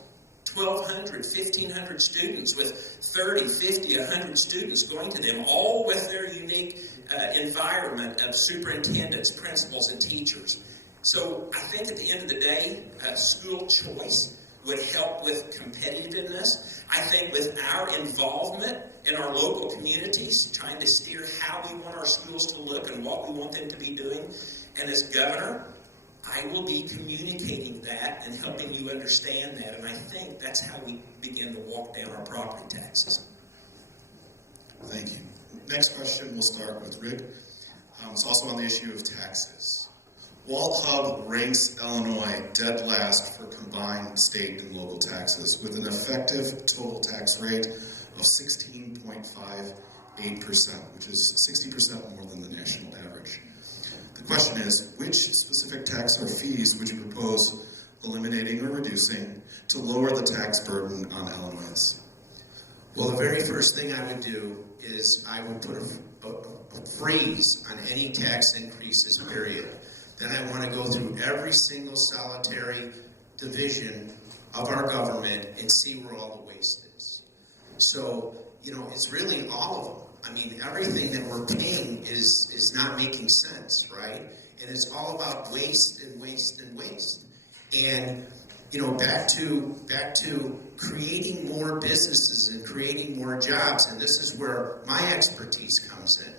1,200, 1,500 students with 30, 50, 100 students going to them, all with their unique environment of superintendents, principals, and teachers. So I think at the end of the day, school choice would help with competitiveness. I think with our involvement in our local communities, trying to steer how we want our schools to look and what we want them to be doing. And as governor, I will be communicating that and helping you understand that. And I think that's how we begin to walk down our property taxes. Thank you. Next question, we'll start with Rick. It's also on the issue of taxes. Walt Hub ranks Illinois dead last for combined state and local taxes with an effective total tax rate of 16.58%, which is 60% more than the national average. The question is, which specific tax or fees would you propose eliminating or reducing to lower the tax burden on Illinois? Well, the very first thing I would do is I would put a freeze on any tax increases, period. Then I want to go through every single solitary division of our government and see where all the waste is. So, it's really all of them. I mean, everything that we're paying is not making sense, right? And it's all about waste and waste and waste. And, back to creating more businesses and creating more jobs, and this is where my expertise comes in.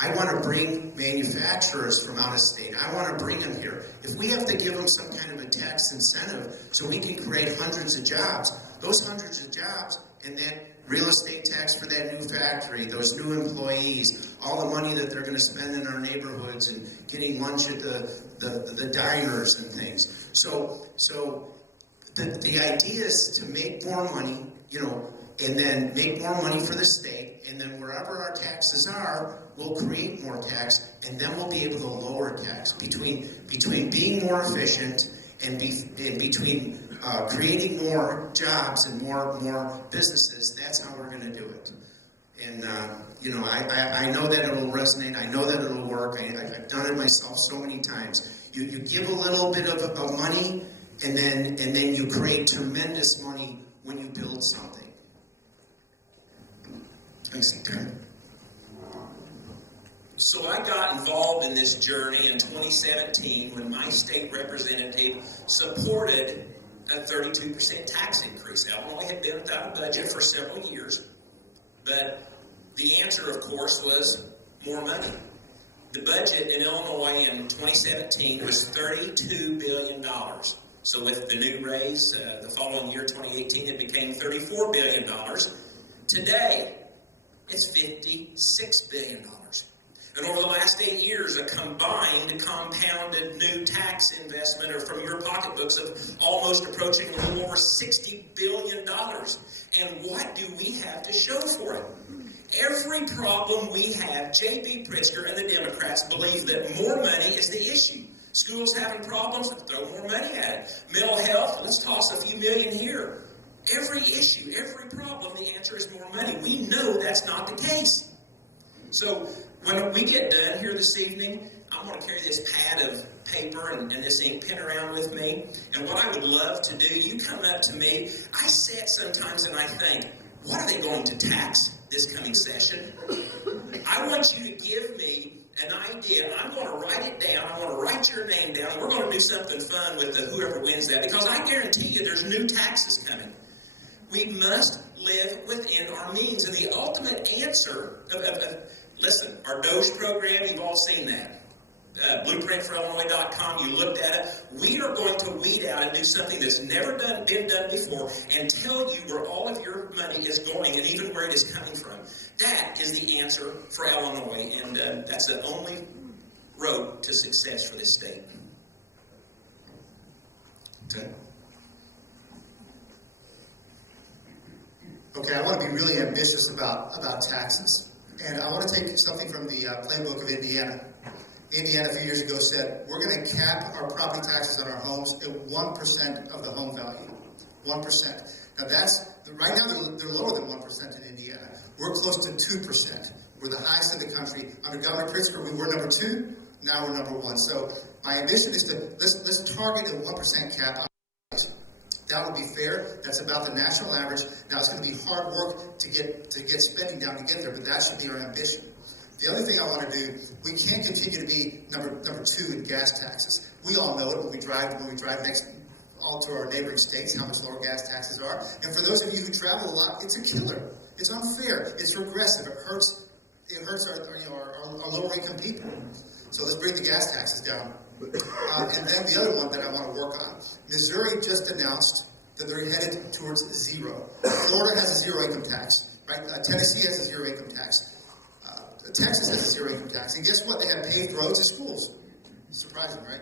I want to bring manufacturers from out of state. I want to bring them here. If we have to give them some kind of a tax incentive so we can create hundreds of jobs, those hundreds of jobs and that real estate tax for that new factory, those new employees, all the money that they're going to spend in our neighborhoods and getting lunch at the diners and things. So the idea is to make more money, and then make more money for the state, and then wherever our taxes are, we'll create more tax, and then we'll be able to lower tax. Between being more efficient and between creating more jobs and more businesses, that's how we're going to do it. And I know that it'll resonate. I know that it'll work. I've done it myself so many times. You give a little bit of money, and then you create tremendous money when you build something. Thanks, Darren. So I got involved in this journey in 2017 when my state representative supported a 32% tax increase. Illinois had been without a budget for several years, but the answer, of course, was more money. The budget in Illinois in 2017 was $32 billion. So with the new raise, the following year, 2018, it became $34 billion. Today, it's $56 billion. And over the last 8 years, a combined compounded new tax investment or from your pocketbooks of almost approaching a little over $60 billion. And what do we have to show for it? Every problem we have, J.B. Pritzker and the Democrats believe that more money is the issue. Schools having problems, throw more money at it. Mental health, let's toss a few million here. Every issue, every problem, the answer is more money. We know that's not the case. So when we get done here this evening, I'm going to carry this pad of paper and this ink pen around with me. And what I would love to do, you come up to me. I sit sometimes and I think, what are they going to tax this coming session? I want you to give me an idea. I'm going to write it down. I'm going to write your name down. We're going to do something fun with whoever wins that, because I guarantee you there's new taxes coming. We must live within our means. And the ultimate answer listen, our Doge program, you've all seen that. Blueprintforillinois.com, you looked at it. We are going to weed out and do something that's never been done before and tell you where all of your money is going and even where it is coming from. That is the answer for Illinois, and that's the only road to success for this state. Ted? Okay, I want to be really ambitious about taxes. And I want to take something from the playbook of Indiana. Indiana a few years ago said, we're going to cap our property taxes on our homes at 1% of the home value. 1%. Now right now they're lower than 1% in Indiana. We're close to 2%. We're the highest in the country. Under Governor Pritzker, we were number 2. Now we're number 1. So my ambition is to, let's target a 1% cap. That would be fair. That's about the national average. Now it's going to be hard work to get spending down to get there, but that should be our ambition. The other thing I want to do, we can't continue to be number 2 in gas taxes. We all know it when we drive next all to our neighboring states, how much lower gas taxes are. And for those of you who travel a lot, it's a killer. It's unfair. It's regressive. It hurts our lower income people. So let's bring the gas taxes down. And then the other one that I want to work on. Missouri just announced that they're headed towards zero. Florida has a zero income tax, right? Tennessee has a zero income tax. Texas has a zero income tax. And guess what? They have paved roads and schools. Surprising, right?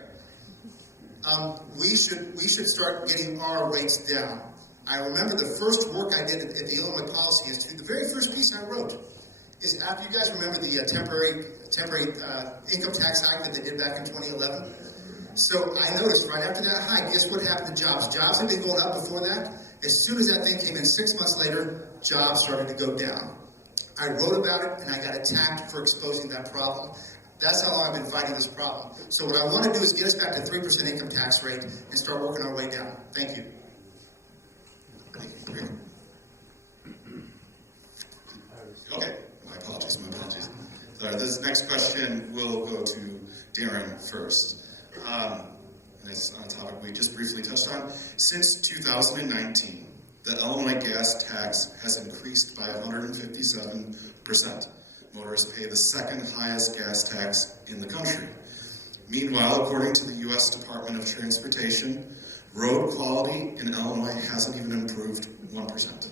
We should start getting our rates down. I remember the first work I did at the Illinois Policy Institute, the very first piece I wrote is after, you guys remember the temporary income tax hike that they did back in 2011? So I noticed right after that hike, guess what happened to jobs? Jobs had been going up before that. As soon as that thing came in, 6 months later, jobs started to go down. I wrote about it, and I got attacked for exposing that problem. That's how long I've been fighting this problem. So what I want to do is get us back to 3% income tax rate and start working our way down. Thank you. Okay, my apologies. This next question will go to Darren first. It's on a topic we just briefly touched on. Since 2019, the Illinois gas tax has increased by 157%. Motorists pay the second highest gas tax in the country. Meanwhile, according to the U.S. Department of Transportation, road quality in Illinois hasn't even improved 1%.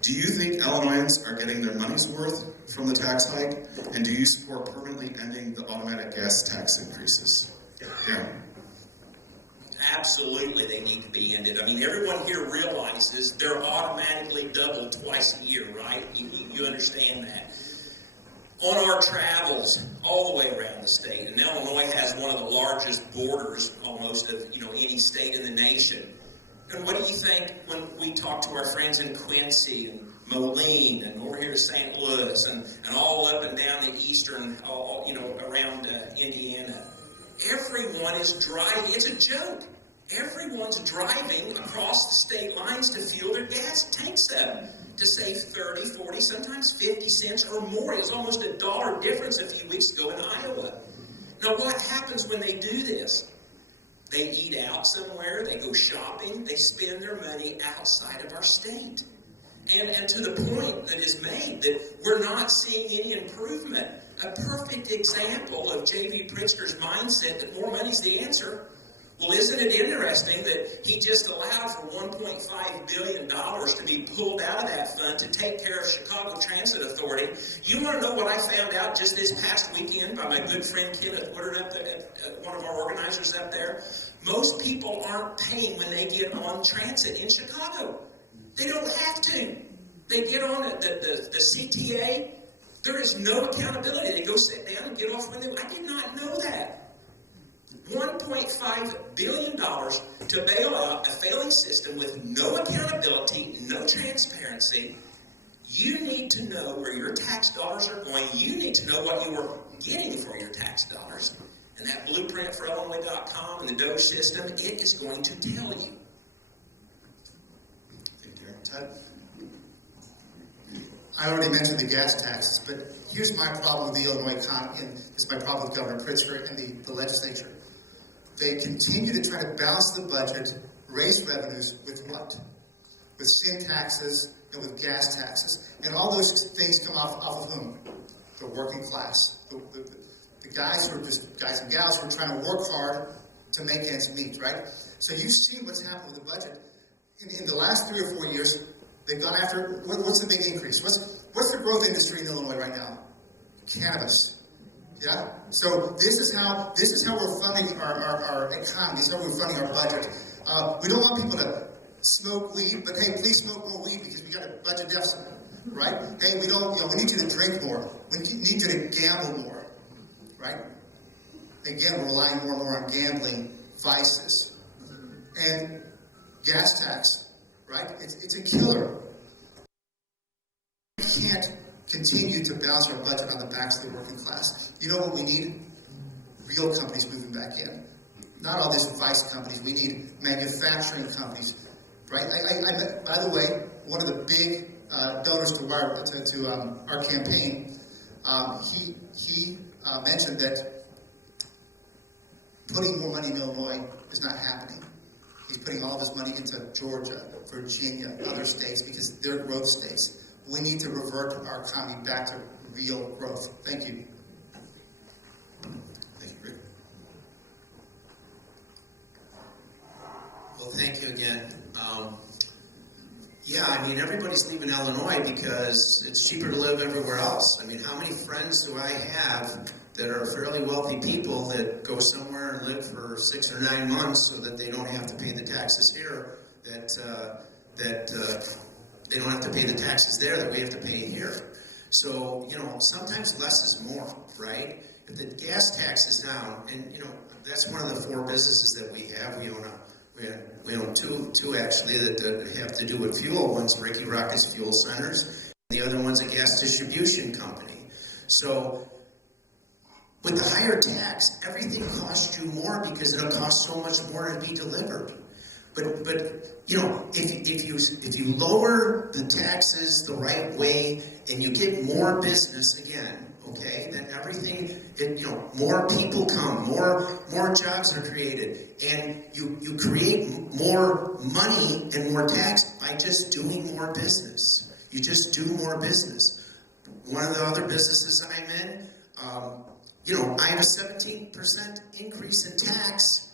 Do you think Illinoisans are getting their money's worth from the tax hike? And do you support permanently ending the automatic gas tax increases? Darren. Absolutely, they need to be ended. I mean, everyone here realizes they're automatically doubled twice a year, right? You understand that. On our travels all the way around the state, and Illinois has one of the largest borders almost of any state in the nation. And what do you think when we talk to our friends in Quincy and Moline and over here to St. Louis and all up and down the eastern, around Indiana? Everyone is driving. It's a joke. Everyone's driving across the state lines to fuel their gas tanks up to save 30, 40, sometimes 50 cents or more. It was almost $1 difference a few weeks ago in Iowa. Now, what happens when they do this? They eat out somewhere, they go shopping, they spend their money outside of our state. And to the point that is made that we're not seeing any improvement. a perfect example of J.B. Pritzker's mindset that more money's the answer. Well, isn't it interesting that he just allowed for $1.5 billion to be pulled out of that fund to take care of Chicago Transit Authority? You want to know what I found out just this past weekend by my good friend Kenneth Woodard, one of our organizers up there? Most people aren't paying when they get on transit in Chicago. They don't have to. They get on the CTA. There is no accountability. They go sit down and get off when they... I did not know that. $1.5 billion to bail out a failing system with no accountability, no transparency. You need to know where your tax dollars are going. You need to know what you are getting for your tax dollars. And that blueprint for Illinois.com and the Doge system, it is going to tell you. Ted? I already mentioned the gas taxes, but here's my problem with the Illinois economy, and it's my problem with Governor Pritzker and the legislature. They continue to try to balance the budget, raise revenues with what? With sin taxes and with gas taxes. And all those things come off of whom? The working class. The guys who are just guys and gals who are trying to work hard to make ends meet, right? So you see what's happened with the budget. In the last 3 or 4 years, they've gone after, what's the big increase? What's the growth industry in Illinois right now? Cannabis. Yeah? So this is how we're funding our economy. This is how we're funding our budget. We don't want people to smoke weed, but hey, please smoke more weed because we got a budget deficit, right? Hey, we need you to drink more. We need you to gamble more, right? Again, we're relying more and more on gambling vices. And gas tax, right? It's a killer. We can't continue to balance our budget on the backs of the working class. You know what we need? Real companies moving back in. Not all these advice companies. We need manufacturing companies, right? By the way, one of the big donors to our campaign, he mentioned that putting more money in Illinois is not happening. He's putting all this money into Georgia, Virginia, other states because they're growth states. We need to revert our economy back to real growth. Thank you. Thank you, Rick. Well, thank you again. Yeah, I mean, everybody's leaving Illinois because it's cheaper to live everywhere else. I mean, how many friends do I have that are fairly wealthy people that go somewhere and live for 6 or 9 months so that they don't have to pay the taxes here, that they don't have to pay the taxes there that we have to pay here. So, sometimes less is more, right? If the gas tax is down, and, that's one of the 4 businesses that we have. We own two actually that have to do with fuel. One's Ricky Rocket's Fuel Centers, and the other one's a gas distribution company. So, with the higher tax, everything costs you more because it'll cost so much more to be delivered. But if you lower the taxes the right way and you get more business again, okay, then everything, more people come, more jobs are created, and you create more money and more tax by just doing more business. You just do more business. One of the other businesses I'm in, I have a 17% increase in tax.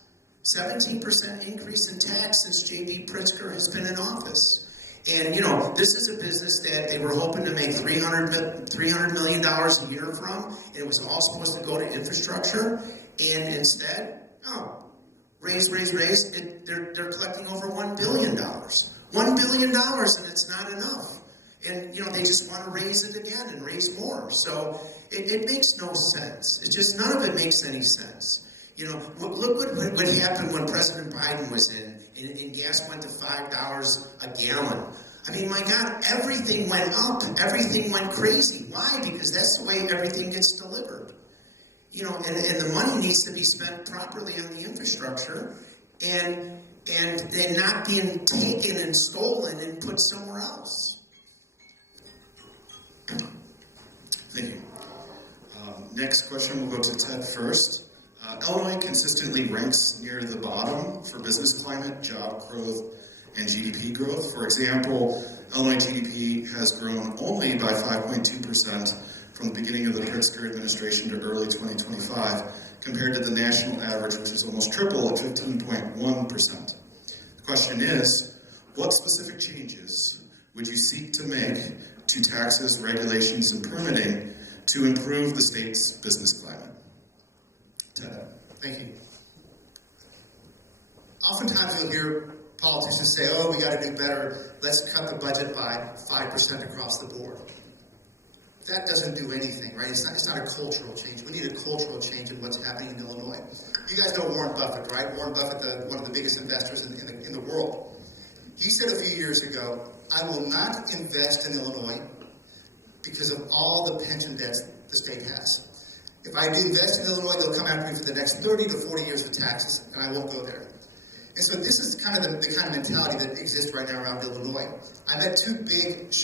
17% increase in tax since J.B. Pritzker has been in office. And, this is a business that they were hoping to make $300 million a year from, and it was all supposed to go to infrastructure. And instead, raise. They're collecting over $1 billion. $1 billion, and it's not enough. And, they just want to raise it again and raise more. So it makes no sense. It's just none of it makes any sense. Look what happened when President Biden was in, and gas went to $5 a gallon. I mean, my God, everything went up. Everything went crazy. Why? Because that's the way everything gets delivered. And the money needs to be spent properly on the infrastructure and not being taken and stolen and put somewhere else. Thank you. Next question, we'll go to Ted first. Illinois consistently ranks near the bottom for business climate, job growth, and GDP growth. For example, Illinois GDP has grown only by 5.2% from the beginning of the Pritzker administration to early 2025, compared to the national average, which is almost triple at 15.1%. The question is, what specific changes would you seek to make to taxes, regulations, and permitting to improve the state's business climate? Ted. Thank you. Oftentimes you'll hear politicians say, oh, we got to do better. Let's cut the budget by 5% across the board. That doesn't do anything, right? It's not a cultural change. We need a cultural change in what's happening in Illinois. You guys know Warren Buffett, right? Warren Buffett, one of the biggest investors in the world. He said a few years ago, I will not invest in Illinois because of all the pension debts the state has. If I invest in Illinois, they'll come after me for the next 30 to 40 years of taxes, and I won't go there. And so this is kind of the kind of mentality that exists right now around Illinois. I met two big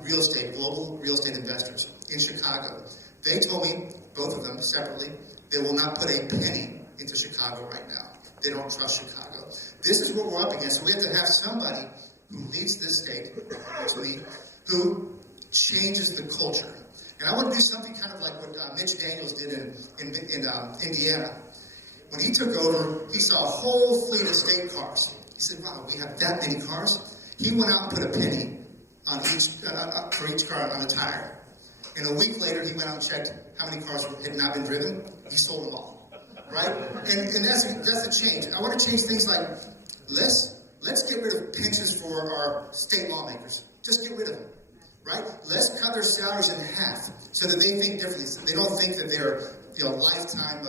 real estate, global real estate investors in Chicago. They told me, both of them separately, they will not put a penny into Chicago right now. They don't trust Chicago. This is what we're up against. So we have to have somebody who leads this state, that's me, who changes the culture. And I want to do something kind of like what Mitch Daniels did in Indiana. When he took over, he saw a whole fleet of state cars. He said, wow, we have that many cars? He went out and put a penny on for each car on the tire. And a week later, he went out and checked how many cars had not been driven. He sold them all, right? And that's a change. I want to change things like, let's get rid of pensions for our state lawmakers. Just get rid of them, right? Let's cut their salaries in half so that they think differently. So they don't think that they're lifetime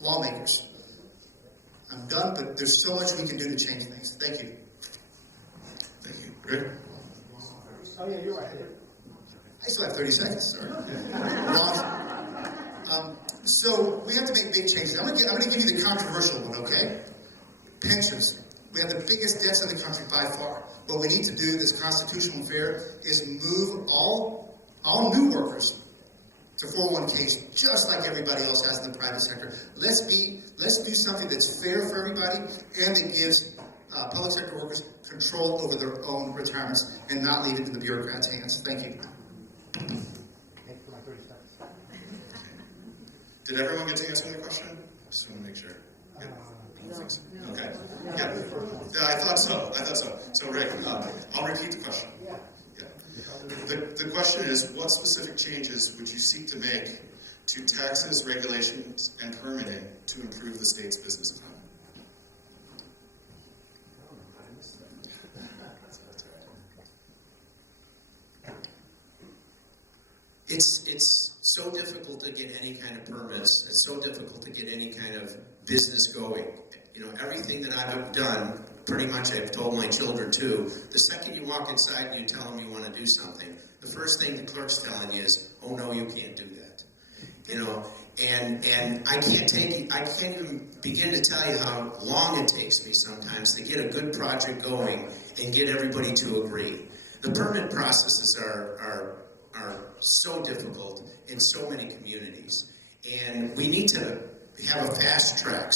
lawmakers. I'm done, but there's so much we can do to change things. Thank you. Thank you. Rick? Oh, yeah, you're right. I still have 30 seconds. Sorry. So we have to make big changes. I'm going to give you the controversial one, okay? Pensions. We have the biggest debts in the country by far. What we need to do that's constitutional and fair is move all new workers to 401ks, just like everybody else has in the private sector. Let's do something that's fair for everybody and that gives public sector workers control over their own retirements and not leave it in the bureaucrats' hands. Thank you. Thank you for my 30 seconds. Did everyone get to answer the question? Just want to make sure. Yeah. Okay. Yeah, I thought so. So, Rick, I'll repeat the question. Yeah. The question is, what specific changes would you seek to make to taxes, regulations, and permitting to improve the state's business climate? It's so difficult to get any kind of permits. It's so difficult to get any kind of business going. Everything that I've done, pretty much I've told my children too, the second you walk inside and you tell them you want to do something, the first thing the clerk's telling you is, oh no, you can't do that. And I can't even begin to tell you how long it takes me sometimes to get a good project going and get everybody to agree. The permit processes are so difficult in so many communities, and we need to have a fast track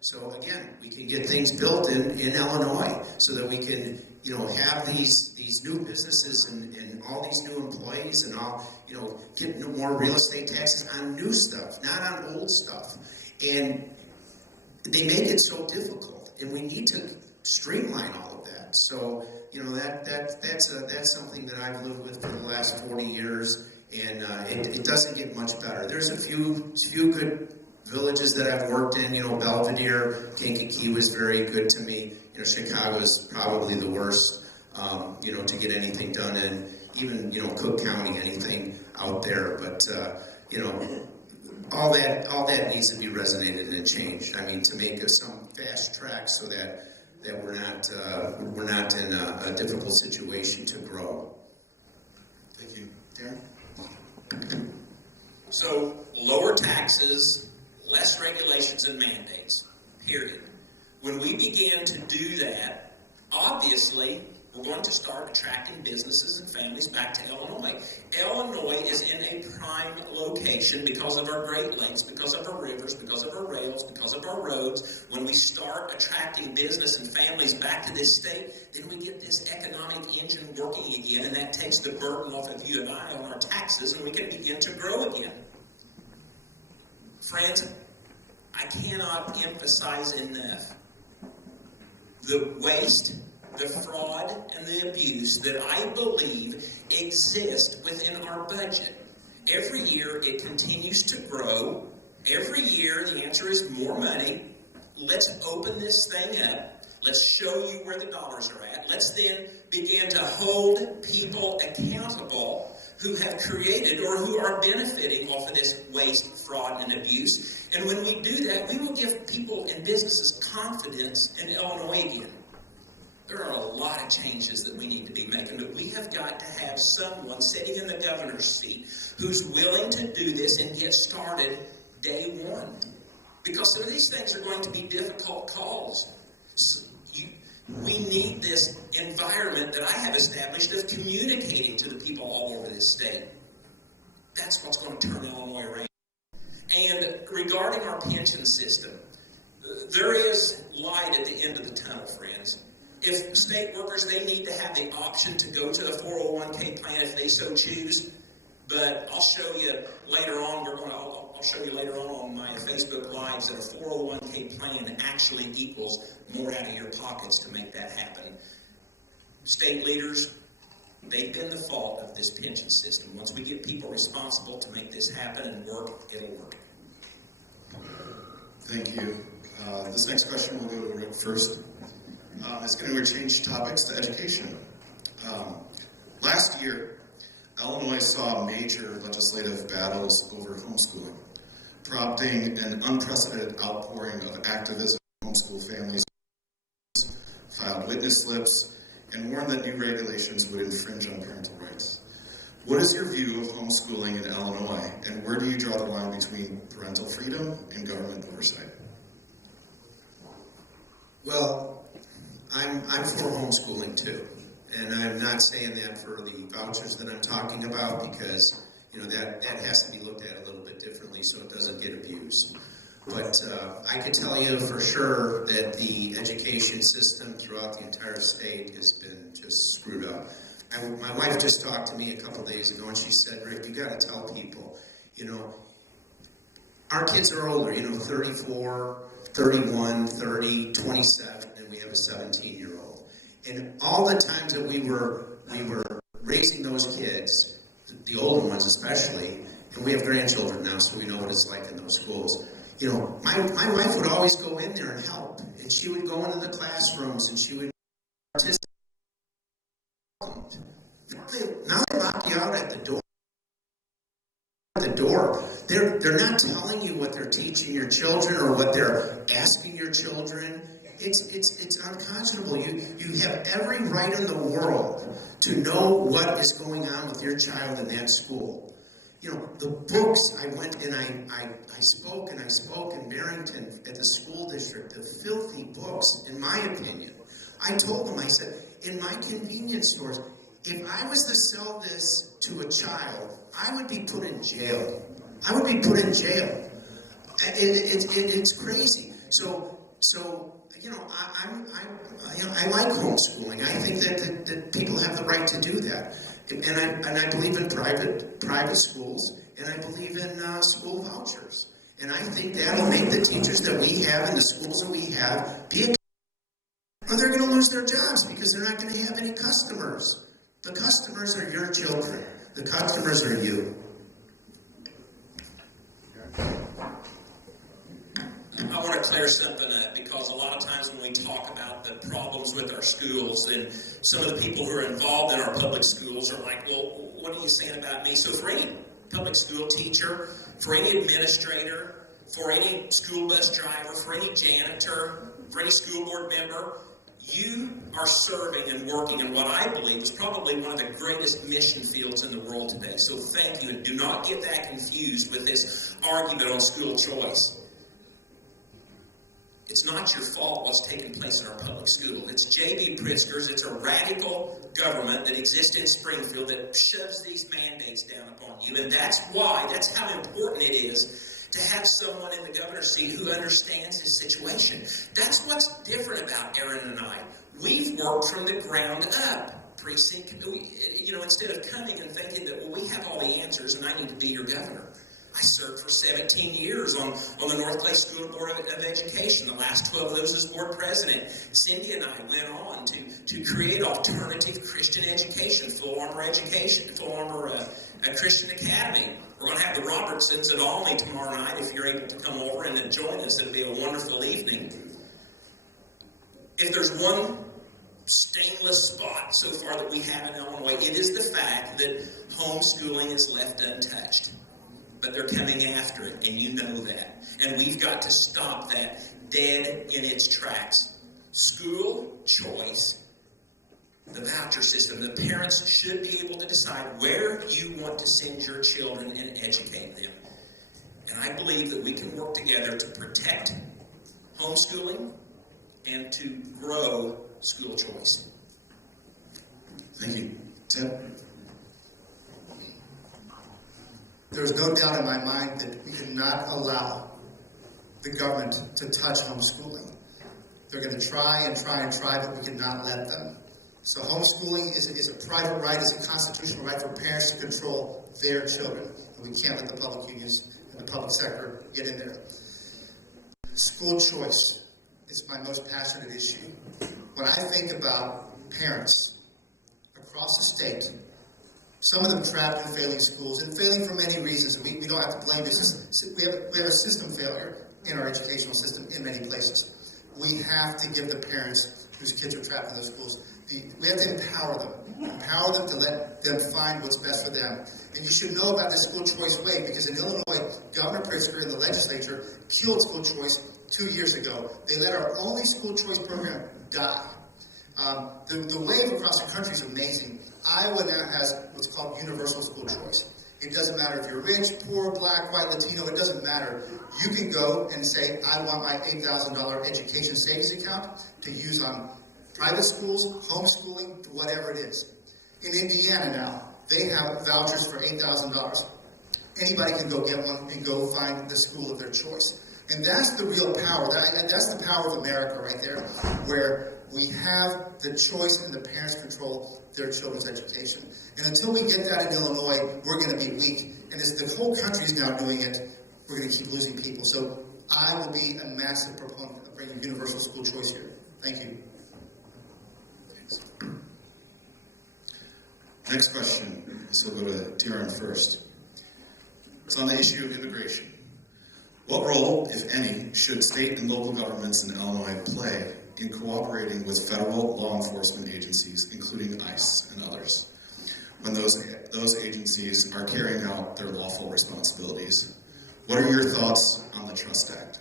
so again we can get things built in Illinois so that we can have these new businesses and all these new employees and all get more real estate taxes on new stuff, not on old stuff. And they make it so difficult, and we need to streamline all of that. So that's something that I've lived with for the last 40 years, and it doesn't get much better. There's a few good villages that I've worked in. Belvedere, Kankakee was very good to me. Chicago is probably the worst, to get anything done in. Even, Cook County, anything out there. But, all that needs to be resonated and changed. I mean, to make some fast track so that we're not in a difficult situation to grow. Thank you. Darren? So, lower taxes, less regulations and mandates, period. When we begin to do that, obviously, we're going to start attracting businesses and families back to Illinois. Illinois is in a prime prime location because of our Great Lakes, because of our rivers, because of our rails, because of our roads. When we start attracting business and families back to this state, then we get this economic engine working again, and that takes the burden off of you and I on our taxes, and we can begin to grow again. Friends, I cannot emphasize enough the waste, the fraud, and the abuse that I believe exist within our budget. Every year it continues to grow. Every year the answer is more money. Let's open this thing up. Let's show you where the dollars are at. Let's then begin to hold people accountable who have created or who are benefiting off of this waste, fraud, and abuse. And when we do that, we will give people and businesses confidence in Illinois again. There are a lot of changes that we need to be making, but we have got to have someone sitting in the governor's seat who's willing to do this and get started day one. Because some of these things are going to be difficult calls. We need this environment that I have established of communicating to the people all over this state. That's what's going to turn Illinois around. And regarding our pension system, there is light at the end of the tunnel, friends. If state workers, they need to have the option to go to a 401k plan if they so choose. But I'll show you later on. I'll show you later on my Facebook Lives that a 401k plan actually equals more out of your pockets to make that happen. State leaders, they've been the fault of this pension system. Once we get people responsible to make this happen and work, it'll work. Thank you. This next question will go to Rick first. It's going to change topics to education. Last year, Illinois saw major legislative battles over homeschooling, prompting an unprecedented outpouring of activism. Homeschool families filed witness slips and warned that new regulations would infringe on parental rights. What is your view of homeschooling in Illinois, and where do you draw the line between parental freedom and government oversight? Well, I'm for homeschooling too, and I'm not saying that for the vouchers that I'm talking about because that has to be looked at a little bit differently so it doesn't get abused. But I can tell you for sure that the education system throughout the entire state has been just screwed up. My wife just talked to me a couple days ago, and she said, "Rick, you got to tell people, our kids are older, 34, 31, 30, 27, and we have a 17-year-old. And all the times that we were raising those kids, the older ones especially, and we have grandchildren now, so we know what it's like in those schools. My wife would always go in there and help, and she would go into the classrooms and she would participate. Now they lock you out at the door. They're not telling you what they're teaching your children or what they're asking your children. It's unconscionable. You have every right in the world to know what is going on with your child in that school. The books, I went and I spoke in Barrington at the school district, the filthy books, in my opinion. I told them, I said, in my convenience stores, if I was to sell this to a child, I would be put in jail. I would be put in jail. It's crazy. So I like homeschooling. I think that people have the right to do that, and I believe in private schools, and I believe in school vouchers, and I think that'll make the teachers that we have and the schools that we have be or they're going to lose their jobs because they're not going to have any customers. The customers are your children. The customers are you. I want to clear something up because a lot of times when we talk about the problems with our schools, and some of the people who are involved in our public schools are like, well, what are you saying about me? So for any public school teacher, for any administrator, for any school bus driver, for any janitor, for any school board member, you are serving and working in what I believe is probably one of the greatest mission fields in the world today. So thank you, and do not get that confused with this argument on school choice. It's not your fault what's taking place in our public school. It's J.B. Pritzker's. It's a radical government that exists in Springfield that shoves these mandates down upon you. And that's how important it is to have someone in the governor's seat who understands this situation. That's what's different about Aaron and I. We've worked from the ground up. Precinct, instead of coming and thinking that, well, we have all the answers and I need to be your governor. I served for 17 years on the North Clay School Board of Education, the last 12 of those as board president. Cindy and I went on to create alternative Christian education, full armor Christian Academy. We're going to have the Robertsons at Alney tomorrow night. If you're able to come over and join us, it'll be a wonderful evening. If there's one stainless spot so far that we have in Illinois, it is the fact that homeschooling is left untouched. But they're coming after it, and you know that. And we've got to stop that dead in its tracks. School choice, the voucher system, the parents should be able to decide where you want to send your children and educate them. And I believe that we can work together to protect homeschooling and to grow school choice. Thank you. Ted? There's no doubt in my mind that we cannot allow the government to touch homeschooling. They're going to try, but we cannot let them. So homeschooling is a private right, is a constitutional right for parents to control their children. And we can't let the public unions and the public sector get in there. School choice is my most passionate issue. When I think about parents across the state, some of them trapped in failing schools, and failing for many reasons. We don't have to blame this. We have a system failure in our educational system in many places. We have to give the parents whose kids are trapped in those schools, we have to empower them to let them find what's best for them. And you should know about this school choice way, because in Illinois, Governor Pritzker and the legislature killed school choice 2 years ago. They let our only school choice program die. The wave across the country is amazing. Iowa now has what's called universal school choice. It doesn't matter if you're rich, poor, black, white, Latino, it doesn't matter. You can go and say, I want my $8,000 education savings account to use on private schools, homeschooling, whatever it is. In Indiana now, they have vouchers for $8,000. Anybody can go get one and go find the school of their choice. And that's the real power. That's the power of America right there, where we have the choice and the parents control their children's education. And until we get that in Illinois, we're going to be weak. And as the whole country is now doing it, we're going to keep losing people. So I will be a massive proponent of bringing universal school choice here. Thank you. Next question. This will go to Darren first. It's on the issue of immigration. What role, if any, should state and local governments in Illinois play in cooperating with federal law enforcement agencies, including ICE and others, when those agencies are carrying out their lawful responsibilities? What are your thoughts on the Trust Act?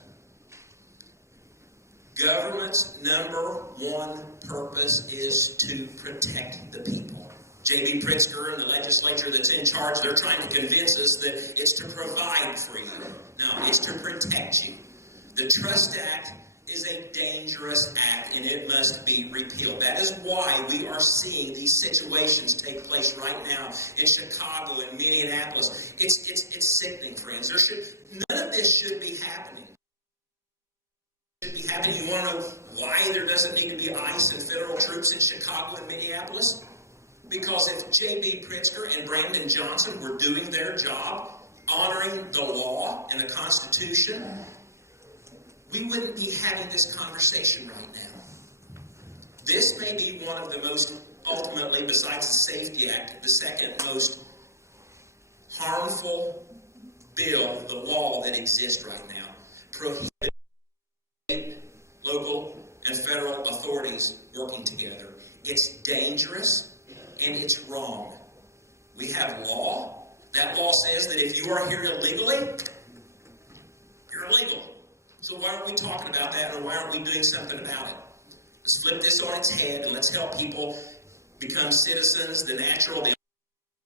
Government's number one purpose is to protect the people. J.B. Pritzker and the legislature that's in charge, they're trying to convince us that it's to provide for you. No, it's to protect you. The Trust Act is a dangerous act, and it must be repealed. That is why we are seeing these situations take place right now in Chicago and Minneapolis. It's sickening, friends. None of this should be happening. You want to know why there doesn't need to be ICE and federal troops in Chicago and Minneapolis? Because if J.B. Pritzker and Brandon Johnson were doing their job, honoring the law and the Constitution, we wouldn't be having this conversation right now. This may be one of the most, ultimately, besides the Safety Act, the second most harmful bill, the law that exists right now, prohibiting state, local, and federal authorities working together. It's dangerous. And it's wrong. We have law. That law says that if you are here illegally, you're illegal. So why aren't we talking about that, and why aren't we doing something about it? Let's flip this on its head, and let's help people become citizens, the natural,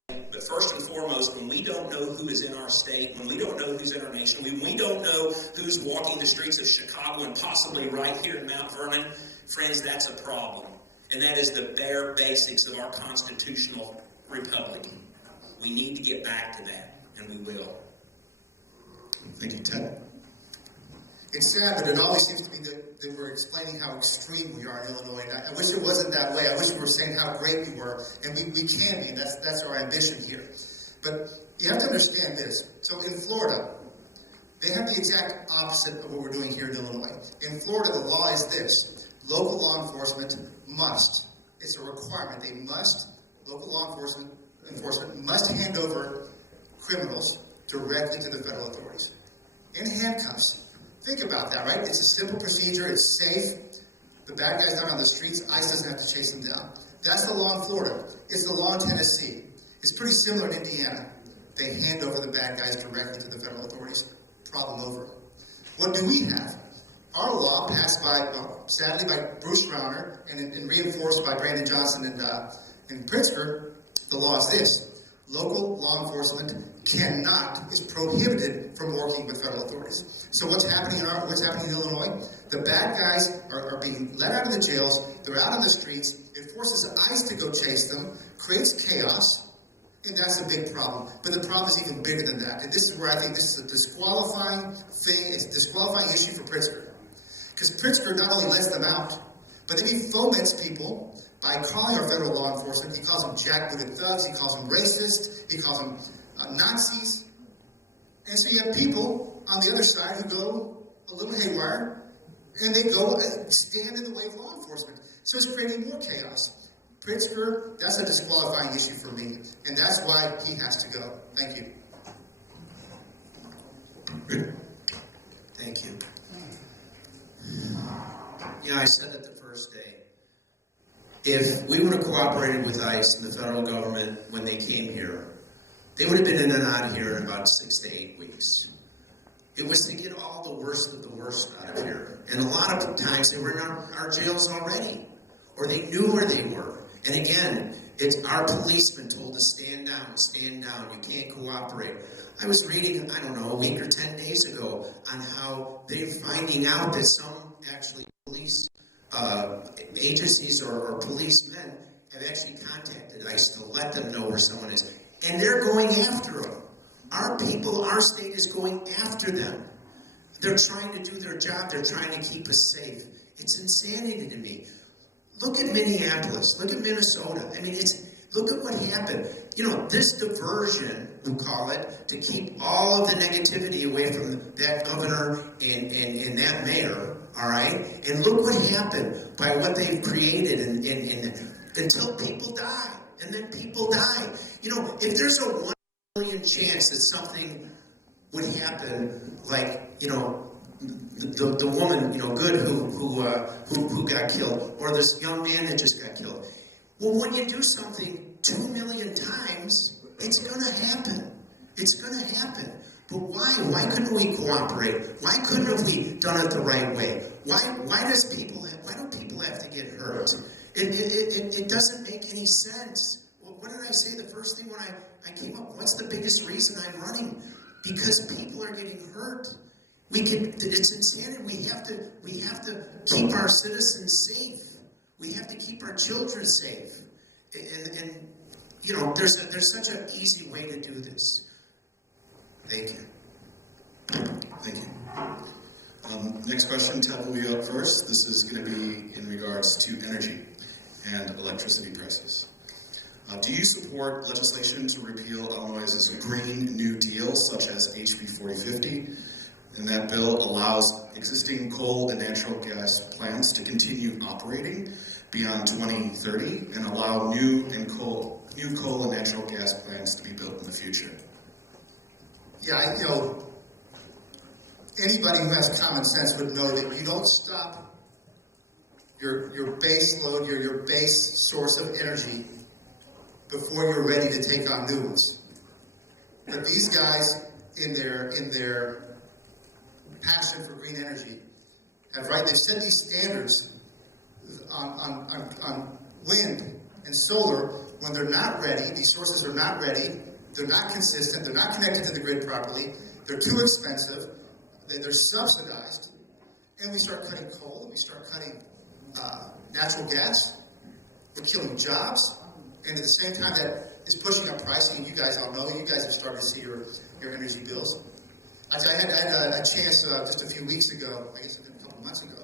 the But first and foremost, when we don't know who is in our state, when we don't know who's in our nation, when we don't know who's walking the streets of Chicago and possibly right here in Mount Vernon, friends, that's a problem. And that is the bare basics of our constitutional republic. We need to get back to that, and we will. Thank you, Ted. It's sad that it always seems to be that we're explaining how extreme we are in Illinois. And I wish it wasn't that way. I wish we were saying how great we were. And we can be. That's our ambition here. But you have to understand this. So in Florida, they have the exact opposite of what we're doing here in Illinois. In Florida, the law is this. Local law enforcement must. It's a requirement. Local law enforcement must hand over criminals directly to the federal authorities. In handcuffs. Think about that, right? It's a simple procedure. It's safe. The bad guy's not on the streets. ICE doesn't have to chase him down. That's the law in Florida. It's the law in Tennessee. It's pretty similar in Indiana. They hand over the bad guys directly to the federal authorities. Problem over. What do we have? Our law, passed sadly by Bruce Rauner and reinforced by Brandon Johnson and Pritzker, the law is this. Local law enforcement is prohibited from working with federal authorities. So what's happening in Illinois? The bad guys are being let out of the jails. They're out on the streets. It forces ICE to go chase them, creates chaos, and that's a big problem. But the problem is even bigger than that. And this is where I think this is a disqualifying thing. It's a disqualifying issue for Pritzker. Because Pritzker not only lets them out, but then he foments people by calling our federal law enforcement. He calls them jackbooted thugs. He calls them racist. He calls them Nazis. And so you have people on the other side who go a little haywire, and they go stand in the way of law enforcement. So it's creating more chaos. Pritzker, that's a disqualifying issue for me, and that's why he has to go. Thank you. Thank you. Yeah, I said it the first day. If we would have cooperated with ICE and the federal government when they came here, they would have been in and out of here in about 6 to 8 weeks. It was to get all the worst of the worst out of here. And a lot of times they were in our jails already, or they knew where they were. And again, it's our policemen told to stand down, you can't cooperate. I was reading, I don't know, a week or 10 days ago on how they're finding out that some actually police agencies or policemen have actually contacted ICE to let them know where someone is. And they're going after them. Our people, our state is going after them. They're trying to do their job. They're trying to keep us safe. It's insanity to me. Look at Minneapolis. Look at Minnesota. I mean, look at what happened. You know, this diversion, we'll call it, to keep all of the negativity away from that governor and that mayor, all right? And look what happened by what they've created until people die. And then people die. You know, if there's a 1 million chance that something would happen, like, you know, the woman, you know, Good who got killed, or this young man that just got killed. Well, when you do something 2 million times, it's going to happen. It's going to happen. But why? Why couldn't we cooperate? Why couldn't have we done it the right way? Why do people have to get hurt? It doesn't make any sense. What did I say the first thing when I came up? What's the biggest reason I'm running? Because people are getting hurt. It's insanity. We have to keep our citizens safe. We have to keep our children safe. And you know, there's such an easy way to do this. Thank you. Thank you. Next question, Ted will be up first. This is going to be in regards to energy and electricity prices. Do you support legislation to repeal Illinois' Green New Deal, such as HB 4050? And that bill allows existing coal and natural gas plants to continue operating beyond 2030 and allow new coal and natural gas plants to be built in the future. Yeah, you know, anybody who has common sense would know that you don't stop your base load, your base source of energy before you're ready to take on new ones. But these guys, in their passion for green energy, they've set these standards on wind and solar when they're not ready. These sources are not ready. They're not consistent. They're not connected to the grid properly. They're too expensive. They're subsidized. And we start cutting coal, and we start cutting natural gas. We're killing jobs. And at the same time, that is pushing up pricing. And you guys all know, you guys have started to see your energy bills. I had a chance just a few weeks ago, I guess a couple months ago.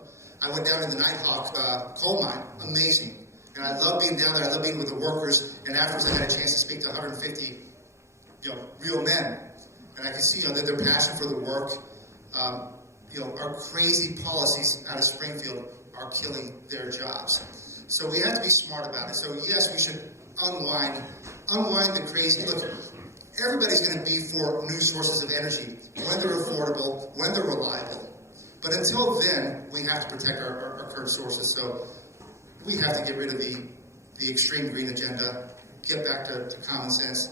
I went down to the Nighthawk coal mine. Amazing. And I love being down there. I love being with the workers. And afterwards, I had a chance to speak to 150, real men. And I could see, that their passion for the work. Our crazy policies out of Springfield are killing their jobs. So we have to be smart about it. So yes, we should unwind the crazy. Look, everybody's going to be for new sources of energy when they're affordable, when they're reliable. But until then, we have to protect our current sources. So we have to get rid of the extreme green agenda, get back to common sense,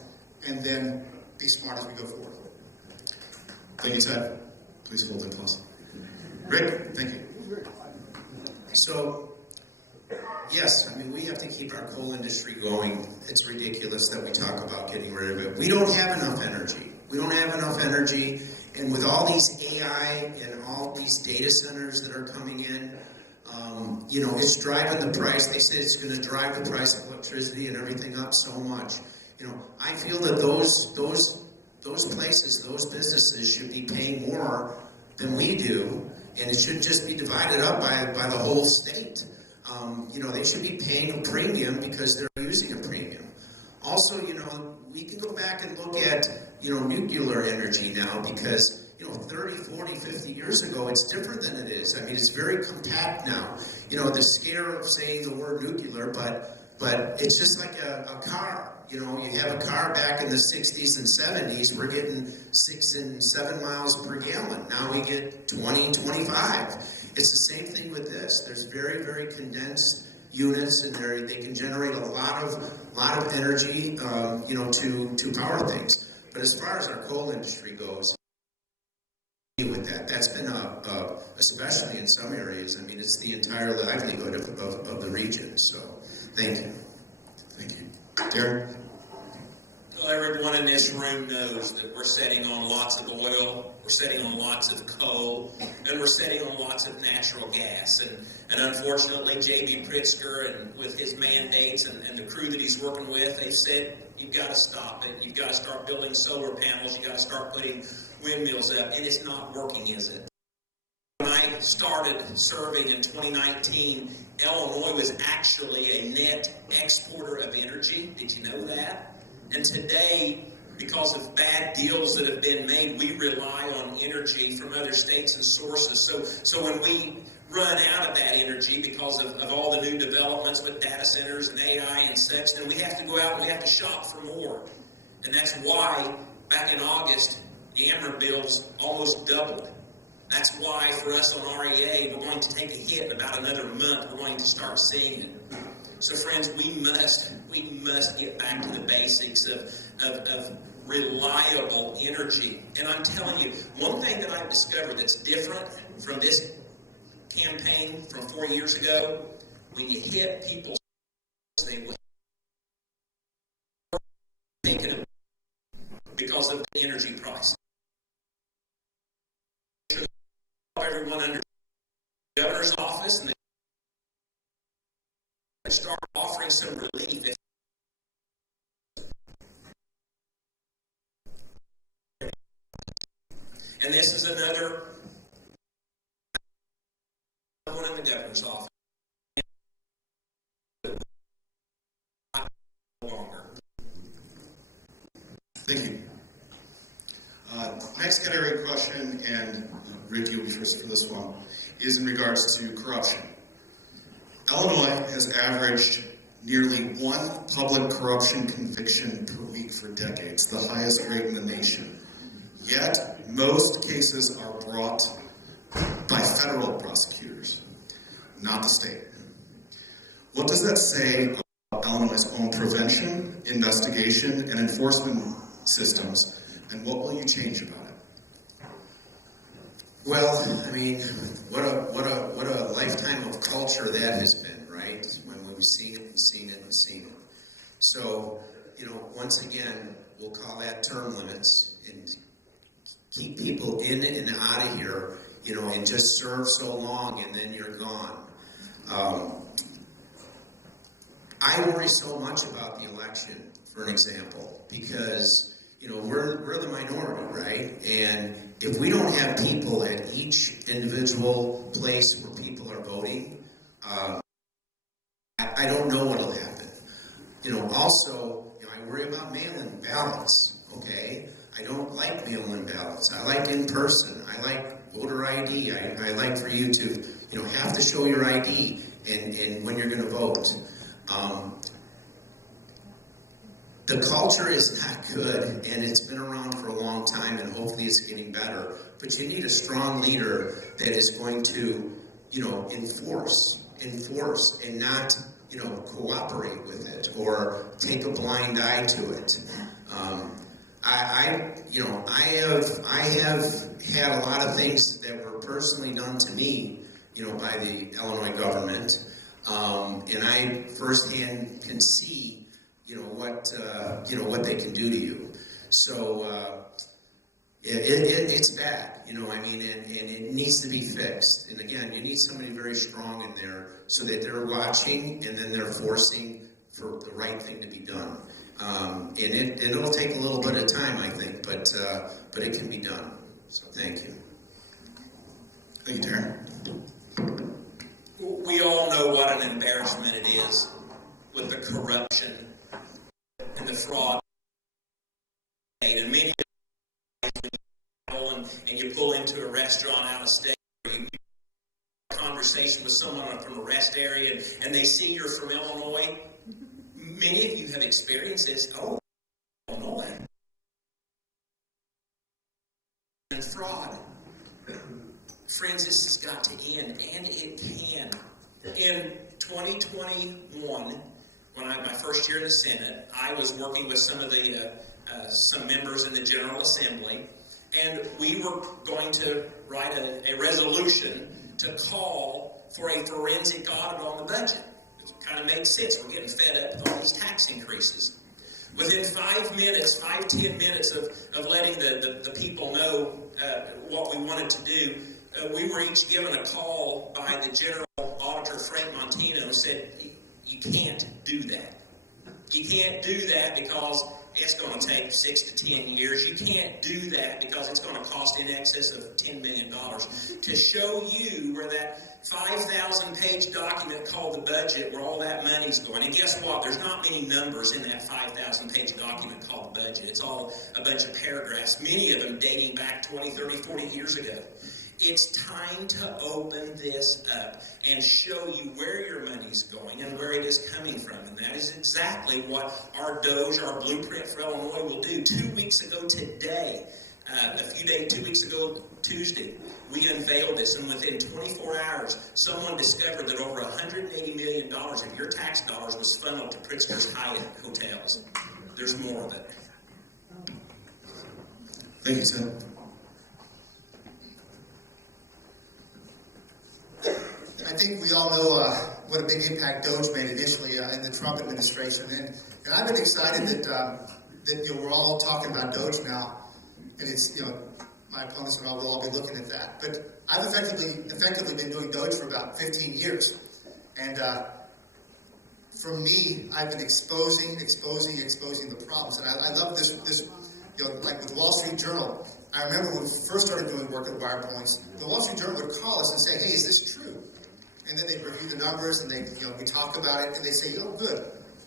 and then be smart as we go forward. Thank you, Ted. Please hold it close. Rick, thank you. So, yes, we have to keep our coal industry going. It's ridiculous that we talk about getting rid of it. We don't have enough energy. And with all these AI and all these data centers that are coming in, it's driving the price. They say it's going to drive the price of electricity and everything up so much. I feel that those places, those businesses should be paying more than we do, and it should just be divided up by the whole state. They should be paying a premium because they're using a premium. Also, we can go back and look at, nuclear energy now because, 30, 40, 50 years ago, it's different than it is. It's very compact now. The scare of saying the word nuclear, but it's just like a car. You have a car back in the 60s and 70s, we're getting 6 and 7 miles per gallon. Now we get 20, 25. It's the same thing with this. There's very, very condensed units, and they can generate a lot of energy, to power things. But as far as our coal industry goes, with that's been especially in some areas. It's the entire livelihood of the region. So, thank you. Thank you, Darren. Well, everyone in this room knows that we're sitting on lots of oil, we're sitting on lots of coal, and we're sitting on lots of natural gas. And unfortunately, J.B. Pritzker, and with his mandates and the crew that he's working with, they said, you've got to stop it. You've got to start building solar panels. You've got to start putting windmills up. And it's not working, is it? When I started serving in 2019, Illinois was actually a net exporter of energy. Did you know that? And today, because of bad deals that have been made, we rely on energy from other states and sources. So when we run out of that energy because of all the new developments with data centers and AI and such, then we have to go out and we have to shop for more. And that's why, back in August, the AMRA bills almost doubled. That's why, for us on REA, we're going to take a hit in about another month. We're going to start seeing it. So, friends, we must get back to the basics of reliable energy. And I'm telling you, one thing that I've discovered that's different from this campaign from 4 years ago, when you hit people's they will thinking of because of the energy price. Everyone under the governor's office, and they start offering some relief. And this is another one in the governor's office. Longer. Thank you. Next category question, and Rick, you'll be first for this one, is in regards to corruption. Illinois has averaged nearly 1 public corruption conviction per week for decades, the highest rate in the nation. Yet, most cases are brought by federal prosecutors, not the state. What does that say about Illinois' own prevention, investigation, and enforcement systems, and what will you change about it? Well, I mean, what a lifetime of culture that has been, right? When we've seen it and seen it and seen it. So, once again, we'll call that term limits, and keep people in and out of here, and just serve so long and then you're gone. I worry so much about the election, for an example, because, we're the minority, right? And if we don't have people at each individual place where people are voting, I don't know what'll happen. Also, I worry about mail-in ballots, okay? I don't like mail-in ballots. I like in person. I like voter ID. I like for you to, have to show your ID and when you're going to vote. The culture is not good, and it's been around for a long time, and hopefully it's getting better. But you need a strong leader that is going to, enforce, and not, cooperate with it or take a blind eye to it. I have had a lot of things that were personally done to me, by the Illinois government, and I firsthand can see, what they can do to you. So it's bad, and it needs to be fixed. And again, you need somebody very strong in there so that they're watching and then they're forcing for the right thing to be done. And it'll take a little bit of time, I think, but it can be done. So thank you. Thank you, Darren. We all know what an embarrassment it is with the corruption and the fraud. And many and you pull into a restaurant out of state, or you have a conversation with someone from a rest area, and they see you're from Illinois. Many of you have experienced this. Oh, Illinois. And fraud. Friends, this has got to end, and it can. In 2021, when my first year in the Senate, I was working with some of the some members in the General Assembly, and we were going to write a resolution to call for a forensic audit on the budget. It kind of made sense. We're getting fed up with all these tax increases. Within 10 minutes of letting the people know what we wanted to do, we were each given a call by the General Auditor, Frank Montino, who said, you can't do that. You can't do that because it's going to take 6 to 10 years. You can't do that because it's going to cost in excess of $10 million to show you where that 5,000-page document called the budget, where all that money's going. And guess what? There's not many numbers in that 5,000-page document called the budget. It's all a bunch of paragraphs, many of them dating back 20, 30, 40 years ago. It's time to open this up and show you where your money's going and where it is coming from. And that is exactly what our DOGE, our Blueprint for Illinois, will do. 2 weeks ago today, 2 weeks ago Tuesday, we unveiled this. And within 24 hours, someone discovered that over $180 million of your tax dollars was funneled to Pritzker's Hyatt hotels. There's more of it. Thank you, Tim. I think we all know what a big impact DOGE made initially in the Trump administration, and I've been excited that we're all talking about DOGE now, and it's my opponents and I will all be looking at that. But I've effectively been doing DOGE for about 15 years, and for me, I've been exposing the problems, and I love this like with the Wall Street Journal. I remember when we first started doing work at Wire Points, the Wall Street Journal would call us and say, "Hey, is this true?" And then they'd review the numbers, and we talk about it, and they'd say, "Oh, good."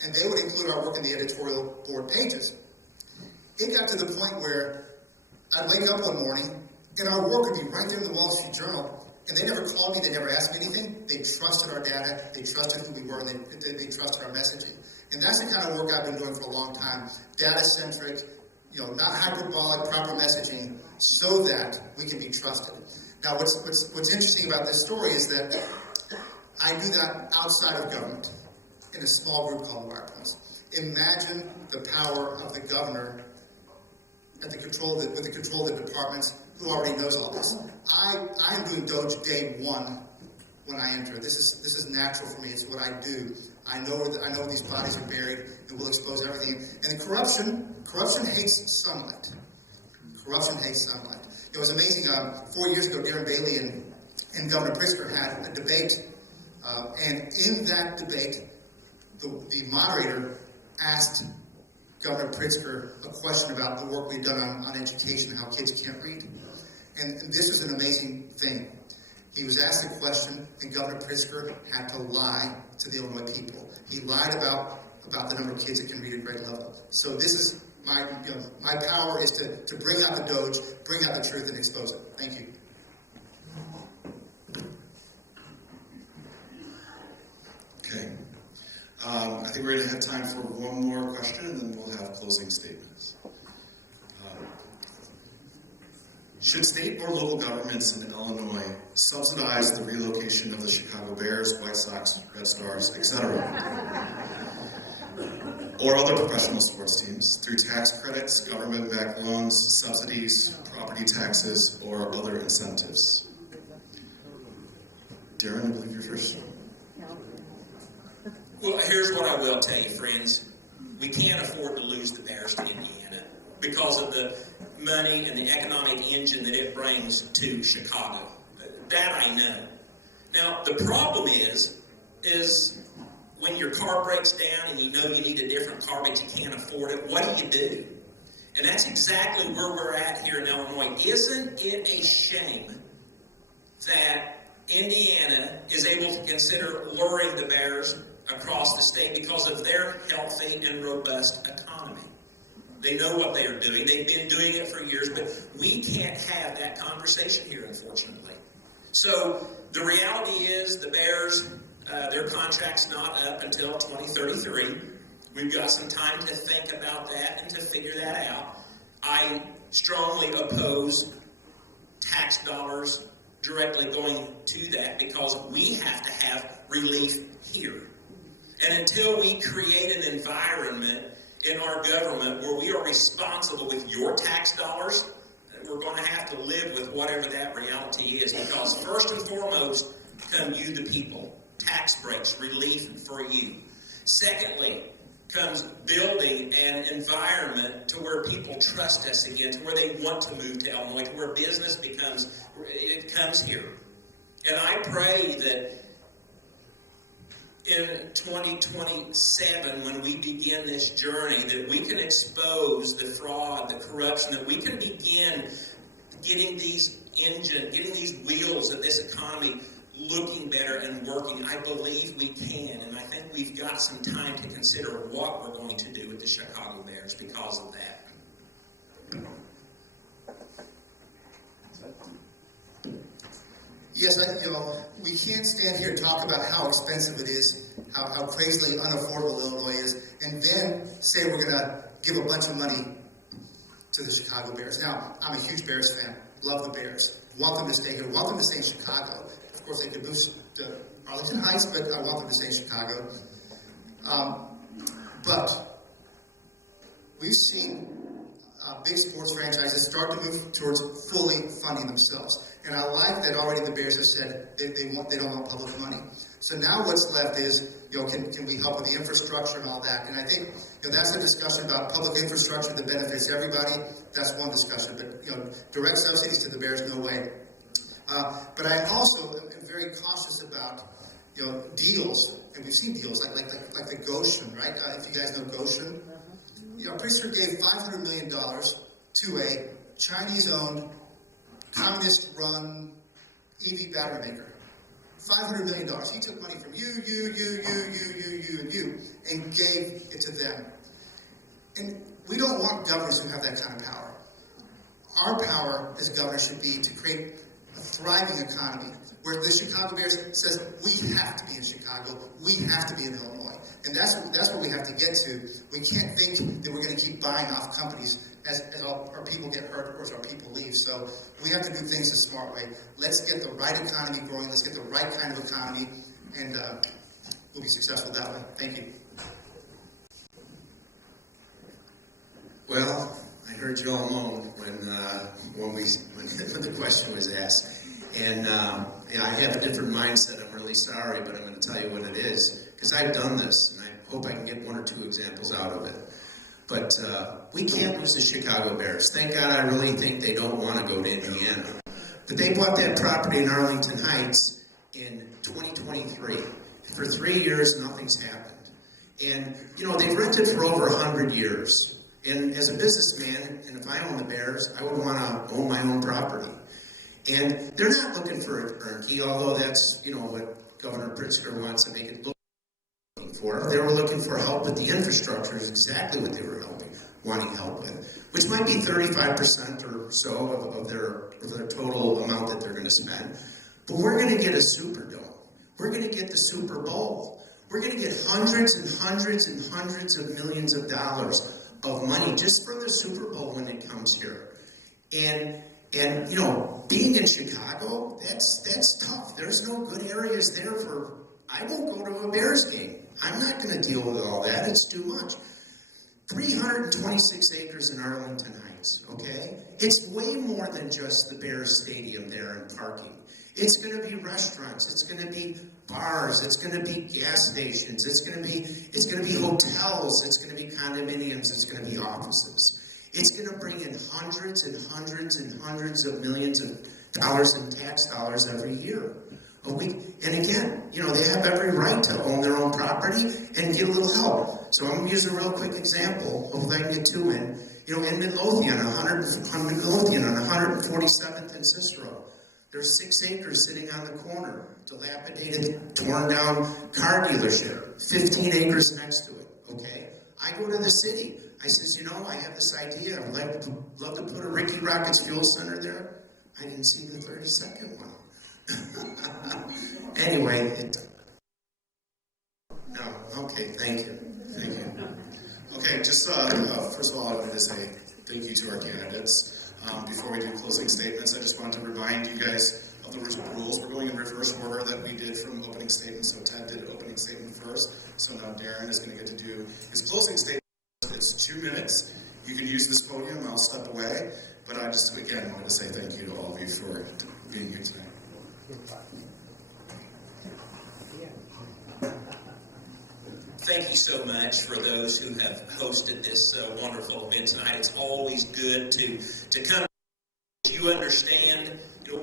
And they would include our work in the editorial board pages. It got to the point where I'd wake up one morning, and our work would be right there in the Wall Street Journal, and they never called me, they never asked me anything. They trusted our data, they trusted who we were, and they trusted our messaging. And that's the kind of work I've been doing for a long time, data-centric, not hyperbolic, proper messaging, so that we can be trusted. Now, what's interesting about this story is that I do that outside of government in a small group called Wire Points. Imagine the power of the governor with the control of the departments who already knows all this. I am doing DOGE day one when I enter. This is natural for me. It's what I do. I know where these bodies are buried, and we'll expose everything. And the corruption hates sunlight. Corruption hates sunlight. It was amazing. 4 years ago, Darren Bailey and Governor Pritzker had a debate, and in that debate, the moderator asked Governor Pritzker a question about the work we've done on education and how kids can't read. And this is an amazing thing. He was asked a question, and Governor Pritzker had to lie to the Illinois people. He lied about the number of kids that can read at grade level. So this is my power is to bring out the Doge, bring out the truth, and expose it. Thank you. Okay. I think we're going to have time for one more question, and then we'll have closing statements. Should state or local governments in Illinois subsidize the relocation of the Chicago Bears, White Sox, Red Stars, etc., or other professional sports teams through tax credits, government-backed loans, subsidies, property taxes, or other incentives? Darren, I believe you're first. Well, here's what I will tell you, friends. We can't afford to lose the Bears to Indiana because of the money and the economic engine that it brings to Chicago. That I know. Now, the problem is when your car breaks down and you know you need a different car but you can't afford it, what do you do? And that's exactly where we're at here in Illinois. Isn't it a shame that Indiana is able to consider luring the Bears across the state because of their healthy and robust economy? They know what they are doing. They've been doing it for years, but we can't have that conversation here, unfortunately. So the reality is the Bears, their contract's not up until 2033. We've got some time to think about that and to figure that out. I strongly oppose tax dollars directly going to that because we have to have relief here. And until we create an environment in our government where we are responsible with your tax dollars, we're going to have to live with whatever that reality is. Because first and foremost, come you the people. Tax breaks, relief for you. Secondly, comes building an environment to where people trust us again, to where they want to move to Illinois, to where business comes here. And I pray that in 2027, when we begin this journey, that we can expose the fraud, the corruption, that we can begin getting these wheels of this economy looking better and working. I believe we can, and I think we've got some time to consider what we're going to do with the Chicago Bears because of that. Yes, we can't stand here and talk about how expensive it is, how crazily unaffordable Illinois is, and then say we're going to give a bunch of money to the Chicago Bears. Now, I'm a huge Bears fan. Love the Bears. Want them to stay here. Want them to stay in Chicago. Of course, they could move to Arlington Heights, but I want them to stay in Chicago. But we've seen big sports franchises start to move towards fully funding themselves. And I like that already the Bears have said they don't want public money. So now what's left is, can we help with the infrastructure and all that? And I think that's a discussion about public infrastructure that benefits everybody. That's one discussion. But direct subsidies to the Bears, no way. But I also am very cautious about deals, and we've seen deals like the Goshen, right? If you guys know Goshen, Pritzker gave $500 million to a Chinese-owned, communist-run EV battery maker. $500 million. He took money from you, and gave it to them. And we don't want governors who have that kind of power. Our power as governors should be to create a thriving economy where the Chicago Bears says we have to be in Chicago, we have to be in Illinois. And that's what we have to get to. We can't think that we're going to keep buying off companies as our people get hurt or as our people leave. So we have to do things a smart way. Let's get the right economy growing. Let's get the right kind of economy, and we'll be successful that way. Thank you. Well, I heard you all alone when the question was asked, And I have a different mindset. I'm really sorry, but I'm going to tell you what it is, because I've done this, and I hope I can get one or two examples out of it. But we can't lose the Chicago Bears. Thank God, I really think they don't want to go to Indiana. But they bought that property in Arlington Heights in 2023. For 3 years, nothing's happened. And, they've rented for over 100 years. And as a businessman, and if I own the Bears, I would want to own my own property. And they're not looking for a turnkey, although that's, what Governor Pritzker wants to make it look for. They were looking for help with the infrastructure, is exactly what they were wanting help with, which might be 35% or so of their total amount that they're going to spend. But we're going to get a Superdome. We're going to get the Super Bowl. We're going to get hundreds and hundreds and hundreds of millions of dollars of money just for the Super Bowl when it comes here. And being in Chicago, that's tough. There's no good areas there I won't go to a Bears game. I'm not going to deal with all that. It's too much. 326 acres in Arlington Heights, okay? It's way more than just the Bears Stadium there and parking. It's going to be restaurants. It's going to be bars. It's going to be gas stations. It's going to be hotels. It's going to be condominiums. It's going to be offices. It's going to bring in hundreds and hundreds and hundreds of millions of dollars in tax dollars every year. And again, they have every right to own their own property and get a little help. So I'm going to use a real quick example. Hopefully I can get two in. In Midlothian on 147th and Cicero, there's 6 acres sitting on the corner, dilapidated, torn down car dealership, 15 acres next to it, okay? I go to the city. I says, I have this idea. I'd love to put a Ricky Rockets Fuel Center there. I didn't see the 32nd one. Anyway, no, okay, thank you. Okay, just first of all, I wanted to say thank you to our candidates. Before we do closing statements, I just wanted to remind you guys of the rules. We're going in reverse order that we did from opening statement. So Ted did opening statement first. So now Darren is going to get to do his closing statement. It's 2 minutes. You can use this podium. I'll step away. But I just, again, wanted to say thank you to all of you for being here tonight. Thank you so much for those who have hosted this wonderful event tonight. It's always good to come. You understand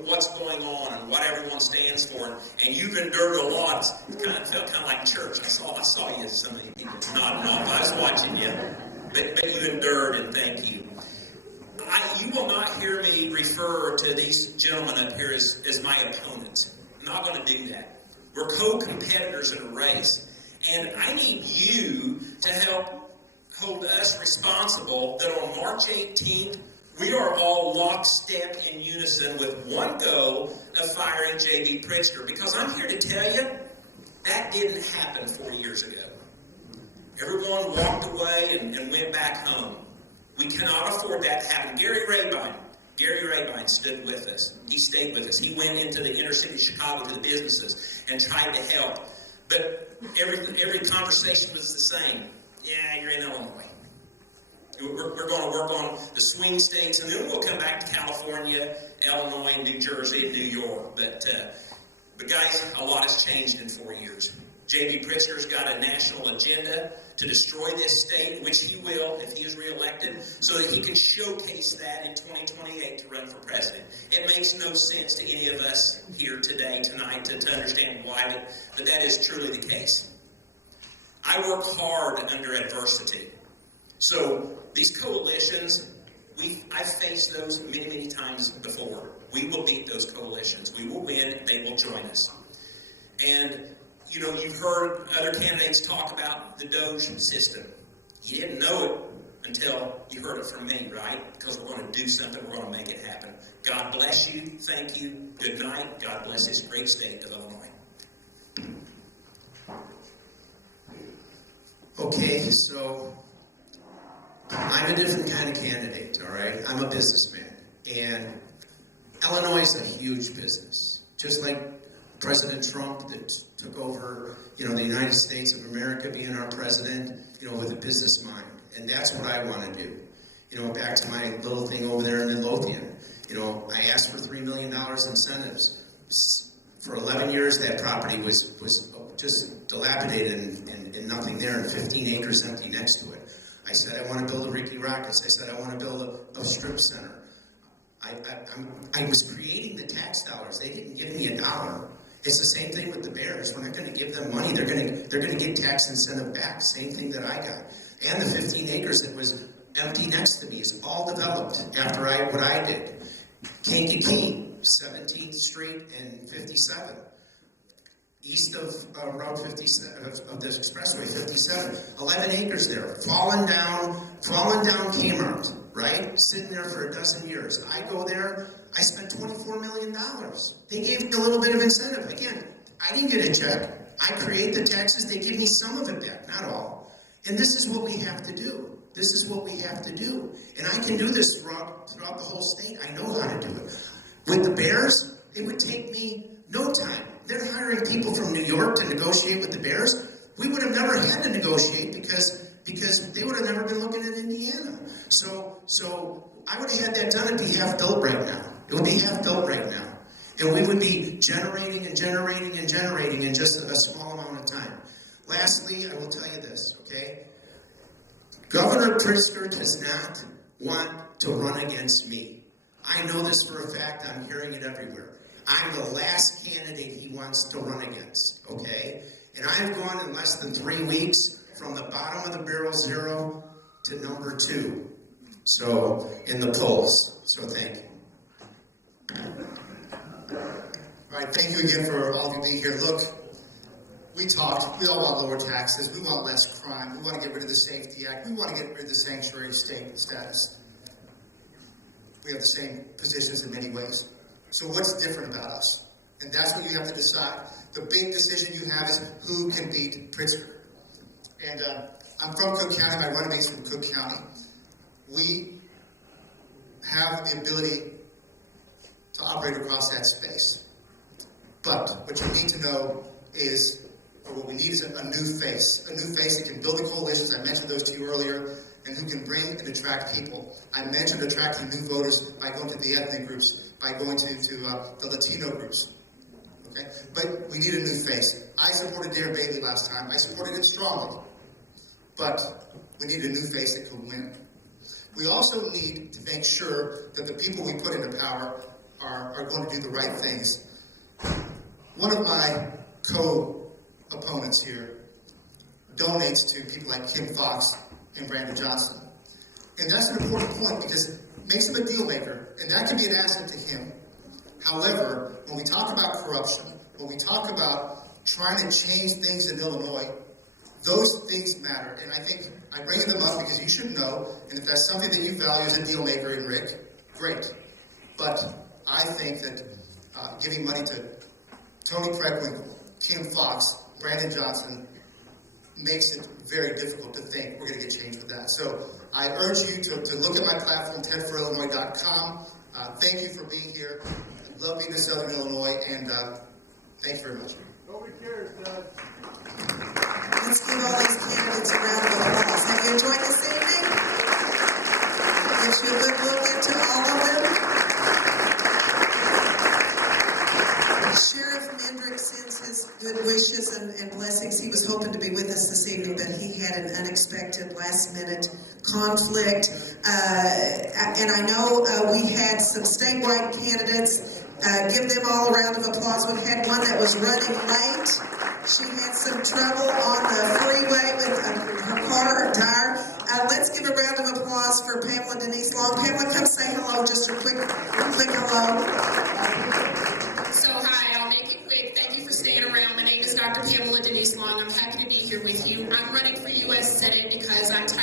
what's going on and what everyone stands for, and you've endured a lot. It felt kind of like church. I saw you. Some of you people nodding off. I was watching you, but you endured, and thank you. You will not hear me refer to these gentlemen up here as my opponents. I'm not going to do that. We're co-competitors in a race. And I need you to help hold us responsible that on March 18th, we are all lockstep in unison with one goal of firing J.B. Pritzker. Because I'm here to tell you, that didn't happen 4 years ago. Everyone walked away and went back home. We cannot afford that to happen. Gary Rabine stood with us. He stayed with us. He went into the inner city of Chicago to the businesses and tried to help. But every conversation was the same. Yeah, you're in Illinois. We're going to work on the swing states, and then we'll come back to California, Illinois, New Jersey, and New York. But guys, a lot has changed in 4 years. J.B. Pritzker's got a national agenda to destroy this state, which he will if he is reelected, so that he can showcase that in 2028 to run for president. It makes no sense to any of us here tonight, to understand why, but that is truly the case. I work hard under adversity. So these coalitions, I've faced those many, many times before. We will beat those coalitions. We will win. They will join us. And you've heard other candidates talk about the Doge system. You didn't know it until you heard it from me, right? Because we're going to do something. We're going to make it happen. God bless you. Thank you. Good night. God bless this great state of Illinois. Okay, so I'm a different kind of candidate, all right? I'm a businessman. And Illinois is a huge business. Just like President Trump that took over, the United States of America, being our president, with a business mind. And that's what I want to do. Back to my little thing over there in Midlothian. I asked for $3 million incentives. For 11 years, that property was just dilapidated and nothing there, and 15 acres empty next to it. I said, I want to build a Ricky Rockets. I said, I want to build a strip center. I was creating the tax dollars. They didn't give me $1. It's the same thing with the Bears. We're not going to give them money. They're going to get tax incentive back. Same thing that I got. And the 15 acres that was empty next to me is all developed after what I did. Kankakee, 17th Street and 57. East of Route 57, of the Expressway 57. 11 acres there. Fallen down Kmart, right? Sitting there for a dozen years. I go there, I spent $24 million. They gave me a little bit of incentive. Again, I didn't get a check. I create the taxes, they give me some of it back, not all. And this is what we have to do. This is what we have to do. And I can do this throughout the whole state. I know how to do it. With the Bears, it would take me no time. They're hiring people from New York to negotiate with the Bears. We would have never had to negotiate because they would have never been looking at Indiana. So I would have had that done. It'd be half built right now. It would be half built right now. And we would be generating and generating and generating in just a small amount of time. Lastly, I will tell you this, okay? Governor Pritzker does not want to run against me. I know this for a fact. I'm hearing it everywhere. I'm the last candidate he wants to run against, okay? And I've gone in less than 3 weeks from the bottom of the barrel 0 to number 2. So, in the polls. So, thank you. All right, thank you again for all of you being here. Look, we talked. We all want lower taxes. We want less crime. We want to get rid of the Safety Act. We want to get rid of the sanctuary state status. We have the same positions in many ways. So what's different about us? And that's what you have to decide. The big decision you have is who can beat Pritzker. And I'm from Cook County. My running mate's from Cook County. We have the ability to operate across that space. But what you need to know is, or what we need is a new face that can build the coalitions. I mentioned those to you earlier, and who can bring and attract people. I mentioned attracting new voters by going to the ethnic groups, by going to the Latino groups. Okay? But we need a new face. I supported Darren Bailey last time. I supported it strongly. But we need a new face that could win. We also need to make sure that the people we put into power are going to do the right things. One of my co-opponents here donates to people like Kim Foxx and Brandon Johnson. And that's an important point because it makes him a deal maker, and that can be an asset to him. However, when we talk about corruption, when we talk about trying to change things in Illinois, those things matter. And I think I'm bringing them up because you should know, and if that's something that you value as a deal maker in Rick, great. But I think that giving money to Tony Preckwinkle, Kim Foxx, Brandon Johnson makes it very difficult to think we're going to get change with that. So I urge you to look at my platform, tedforillinois.com. Thank you for being here. I love being in Southern Illinois, and thank you very much. Nobody cares, Doug. Let's give all these candidates a round of applause. Have you enjoyed this evening? Gives you a good look into all of them. Sheriff Mendrick sends his good wishes and blessings. He was hoping to be with us this evening, but he had an unexpected last-minute conflict. And I know we had some statewide candidates. Give them all a round of applause. We had one that was running late. She had some trouble on the freeway with her car, her tire. Let's give a round of applause for Pamela Denise Long. Pamela, come say hello, just a quick hello. So hi, I'll make it quick. Thank you for staying around. My name is Dr. Pamela Denise Long. I'm happy to be here with you. I'm running for U.S. Senate because I'm tired